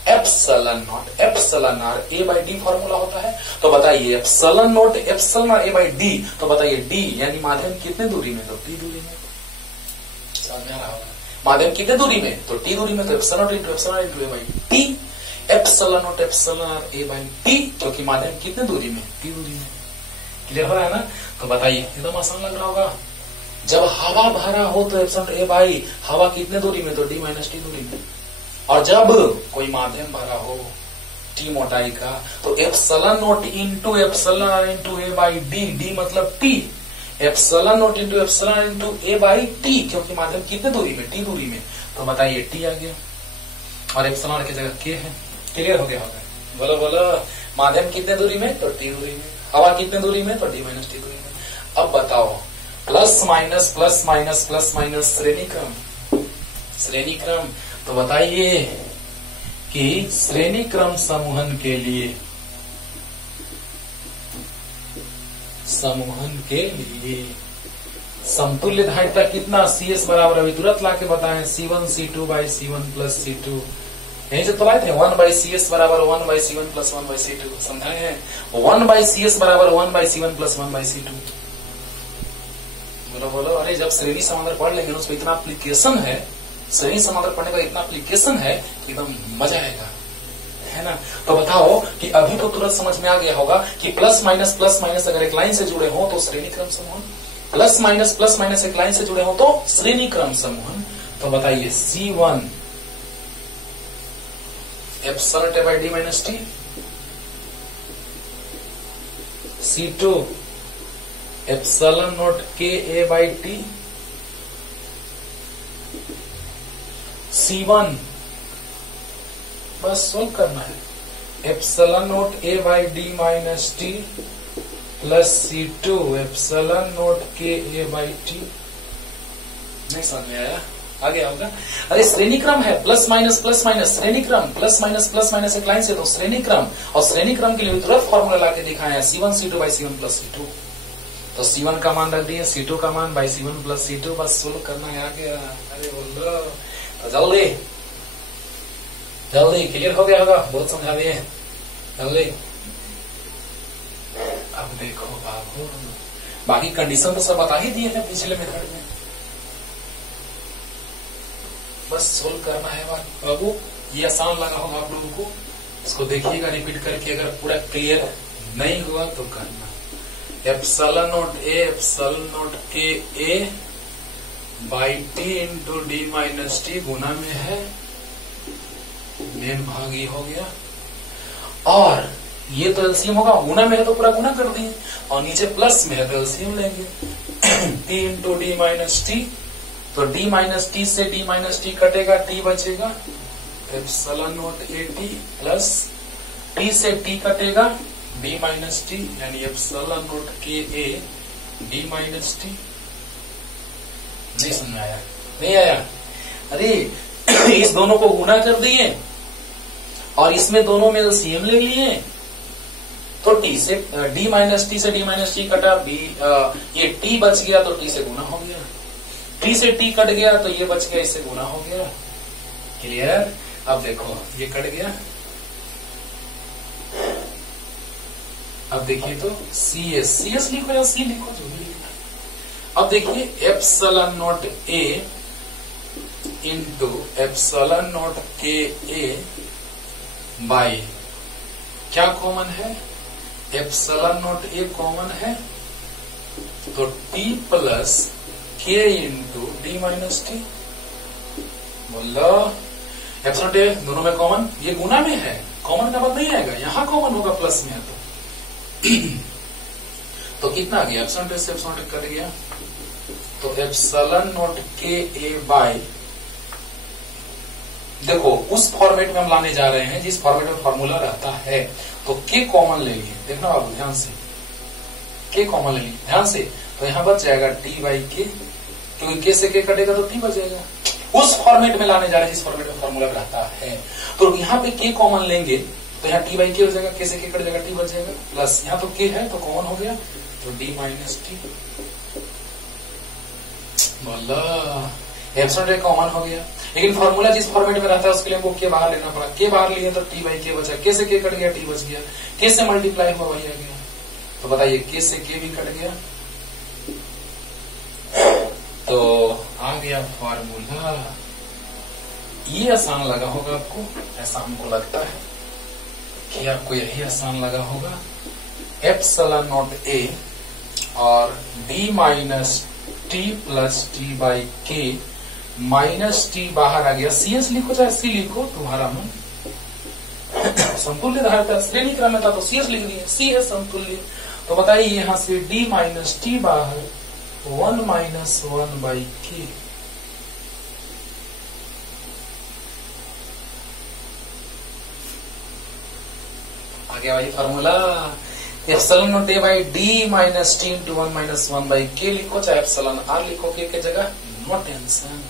epsilon naught epsilon r a by d formula होता है। तो बताइए epsilon naught epsilon r a by d, तो बताइए डी यानी माध्यम कितने दूरी में, तो टी दूरी में। समझ में आ रहा होगा, माध्यम कितने दूरी में, तो टी दूरी में, तो epsilon naught into epsilon into a by t, epsilon naught epsilon r a by t, क्योंकि माध्यम कितने दूरी में, टी दूरी में। क्लियर हो रहा है ना? तो बताइए एकदम आसान लग रहा होगा। जब हवा भरा हो तो एप्सिलॉन ए बाई, हवा कितने दूरी में, तो डी माइनस टी दूरी में, और जब कोई माध्यम भरा हो टी मोटाई का तो epsilon naught into epsilon into a by d, d मतलब t, epsilon naught into epsilon into a by t, क्योंकि माध्यम कितने दूरी में, टी दूरी में। तो बताइए टी आ गया और एप्सिलॉन की जगह के है। क्लियर हो गया होगा? बोलो बोलो, माध्यम कितने दूरी में, तो टी दूरी में, हवा कितने दूरी में, तो डी माइनस टी दूरी में। अब बताओ plus minus plus minus plus minus श्रेणी क्रम, श्रेणी क्रम। तो बताइए कि श्रेणी क्रम समूहन के लिए, समूहन के लिए समतुल्य धारिता कितना, CS बराबर, अभी तुरंत लाके बताएं, C1 C2 by C1 plus C2। यहीं से तो लाए थे 1 बाई CS बराबर 1 by C1 plus 1 by C2। समझाए हैं? 1 बाई CS बराबर 1 by C1 plus 1 by C2। बोलो बोलो। अरे जब श्रेणी समांतर पढ़ लेंगे उस पर इतना एप्लीकेशन है, श्रेणी समांतर पढ़ने का इतना एप्लीकेशन है कि एकदम मजा आएगा, है ना? तो बताओ कि अभी तो तुरंत समझ में आ गया होगा कि प्लस माइनस अगर एक लाइन से जुड़े हो तो श्रेणी क्रम समूहन, प्लस माइनस एक लाइन से जुड़े हो तो श्रेणी क्रम समूहन। तो बताइए C1 epsilon T by D minus T, C2 epsilon naught K a by T, C1 बस सोल्व करना है, epsilon naught A by D minus t plus C2 epsilon naught K a by T. नहीं समझ में आया? आ गया होगा? अरे श्रेणी क्रम है, प्लस माइनस श्रेणी क्रम, प्लस माइनस एक लाइन से तो श्रेणी क्रम, और श्रेणी क्रम के लिए तुरंत फॉर्मूला लाके दिखाया है C1 C2 by C1 plus C2। तो C1 का मान रख दिए, C2 का मान बाई C1 प्लस C2, बस सोल्व करना है। आ गया? अरे बोलो तो जल्दी जल्दी, क्लियर हो गया होगा? बहुत समझा दिए, जल्दी। अब देखो बाबू, बाकी कंडीशन तो सब बता ही दिए थे पिछले मेथड में, बस सोल्व करना है बाबू। ये आसान लगा होगा आप लोगों को, इसको देखिएगा रिपीट करके, अगर पूरा क्लियर नहीं हुआ तो करना। Epsilon naught a epsilon naught K a by t into d minus t गुना में है, मेन भाग ये हो गया, और ये तो एलसीएम होगा, गुना में है तो पूरा गुना कर दिए, और नीचे प्लस में है तो एलसीएम लेंगे। T into d minus T, तो डी माइनस टी से डी माइनस टी कटेगा, टी बचेगा, epsilon naught A T plus T से टी कटेगा, डी माइनस टी यानी epsilon naught K A D minus T. नहीं समझ आया? नहीं आया? अरे इस दोनों को गुना कर दिए और इसमें दोनों में एलसीएम ले लिए, तो टी से डी माइनस टी से डी माइनस टी कटा, ये टी बच गया तो टी से गुना हो गया, टी से टी कट गया तो ये बच गया, इससे गुना हो गया। क्लियर? अब देखो ये कट गया, अब देखिए तो सी एस लिखो या सी लिखो जो भी लिखना। अब देखिए epsilon naught A into epsilon naught K a by क्या कॉमन है? एप्सिलॉन नॉट ए कॉमन है, तो टी प्लस के इंटू डी माइनस टी। बोलो एप्सिलॉन ए दोनों में कॉमन, ये गुना में है, कॉमन का बात नहीं आएगा, यहां कॉमन होगा प्लस में है तो कितना आ गया? एप्सिलॉन ए से एप्सिलॉन ए कट गया, तो epsilon naught K a by, देखो उस फॉर्मेट में हम लाने जा रहे हैं जिस फॉर्मेट में फॉर्मूला रहता है, तो के कॉमन ले लिए, देखना बाबू ध्यान से, के कॉमन ले लिए ध्यान से, तो यहां बच जाएगा टी बाई के, क्योंकि के से के कटेगा तो टी बच जाएगा। उस फॉर्मेट में लाने जा रहे हैं जिस फॉर्मेट में फॉर्मूला रहता है, तो यहाँ पे के कॉमन लेंगे तो यहाँ टी बाई के हो जाएगा, के से के कट जाएगा, टी बच जाएगा, प्लस यहाँ तो के है तो कॉमन हो गया, तो डी माइनस टी। बोला एप्सिलॉन ए कॉमन हो गया, लेकिन फॉर्मूला जिस फॉर्मेट में रहता है उसके लिए हमको के बाहर लेना पड़ा, के बाहर लिए तो टी बाई के बचा, के से के कट गया, टी बच गया, के से मल्टीप्लाई हुआ वही आ गया, तो बताइए के से के भी कट गया, तो आ गया फॉर्मूला। ये आसान लगा होगा आपको, ऐसा हमको लगता है कि आपको यही आसान लगा होगा। एप्सिलॉन नॉट ए और D minus t plus t by के माइनस टी बाहर आ गया, सी एस लिखो चाहे सी लिखो, तुम्हारा मन। समतुल्य धारता श्रेणी क्रम में था तो सी एस लिख दिए, सी एस समतुल्य, तो बताइए यहां से डी माइनस टी बाहर 1 माइनस 1 बाई के, आ गया वही formula. Epsilon naught A by D minus T into 1 minus 1 by के लिखो चाहे एप्सिलॉन आर लिखो, के जगह, नो टेंशन।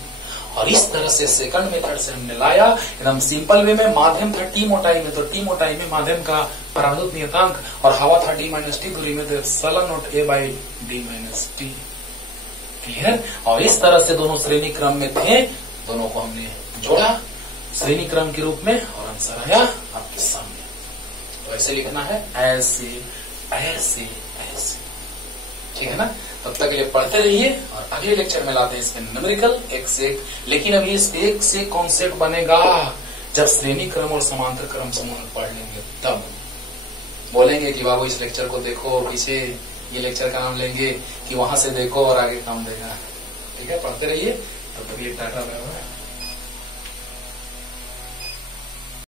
और इस तरह से सेकंड मेथड से हमने लाया एकदम सिंपल वे में। माध्यम था टी मोटाई में, तो टी मोटाई में माध्यम का परावर्तित नियतांक, और हवा था डी माइनस टी दूरी में, तो epsilon naught A by D minus T. Clear? और इस तरह से दोनों श्रेणी क्रम में थे, दोनों को हमने जोड़ा श्रेणी क्रम के रूप में और आंसर आया आपके सामने। तो ऐसे लिखना है, ऐसे ऐसे ऐसे, ठीक है ना? तब तक के लिए पढ़ते रहिए और अगले लेक्चर में लाते हैं इसमें न्यूमेरिकल एक से एक। लेकिन अभी इस एक से कॉन्सेप्ट बनेगा जब श्रेणी क्रम और समांतर क्रम समूह पढ़ लेंगे, तब बोलेंगे कि बाबू इस लेक्चर को देखो, पीछे ये लेक्चर का नाम लेंगे कि वहां से देखो और आगे काम देगा। ठीक है, पढ़ते रहिए, तब तक के लिए टाटा बाय बाय।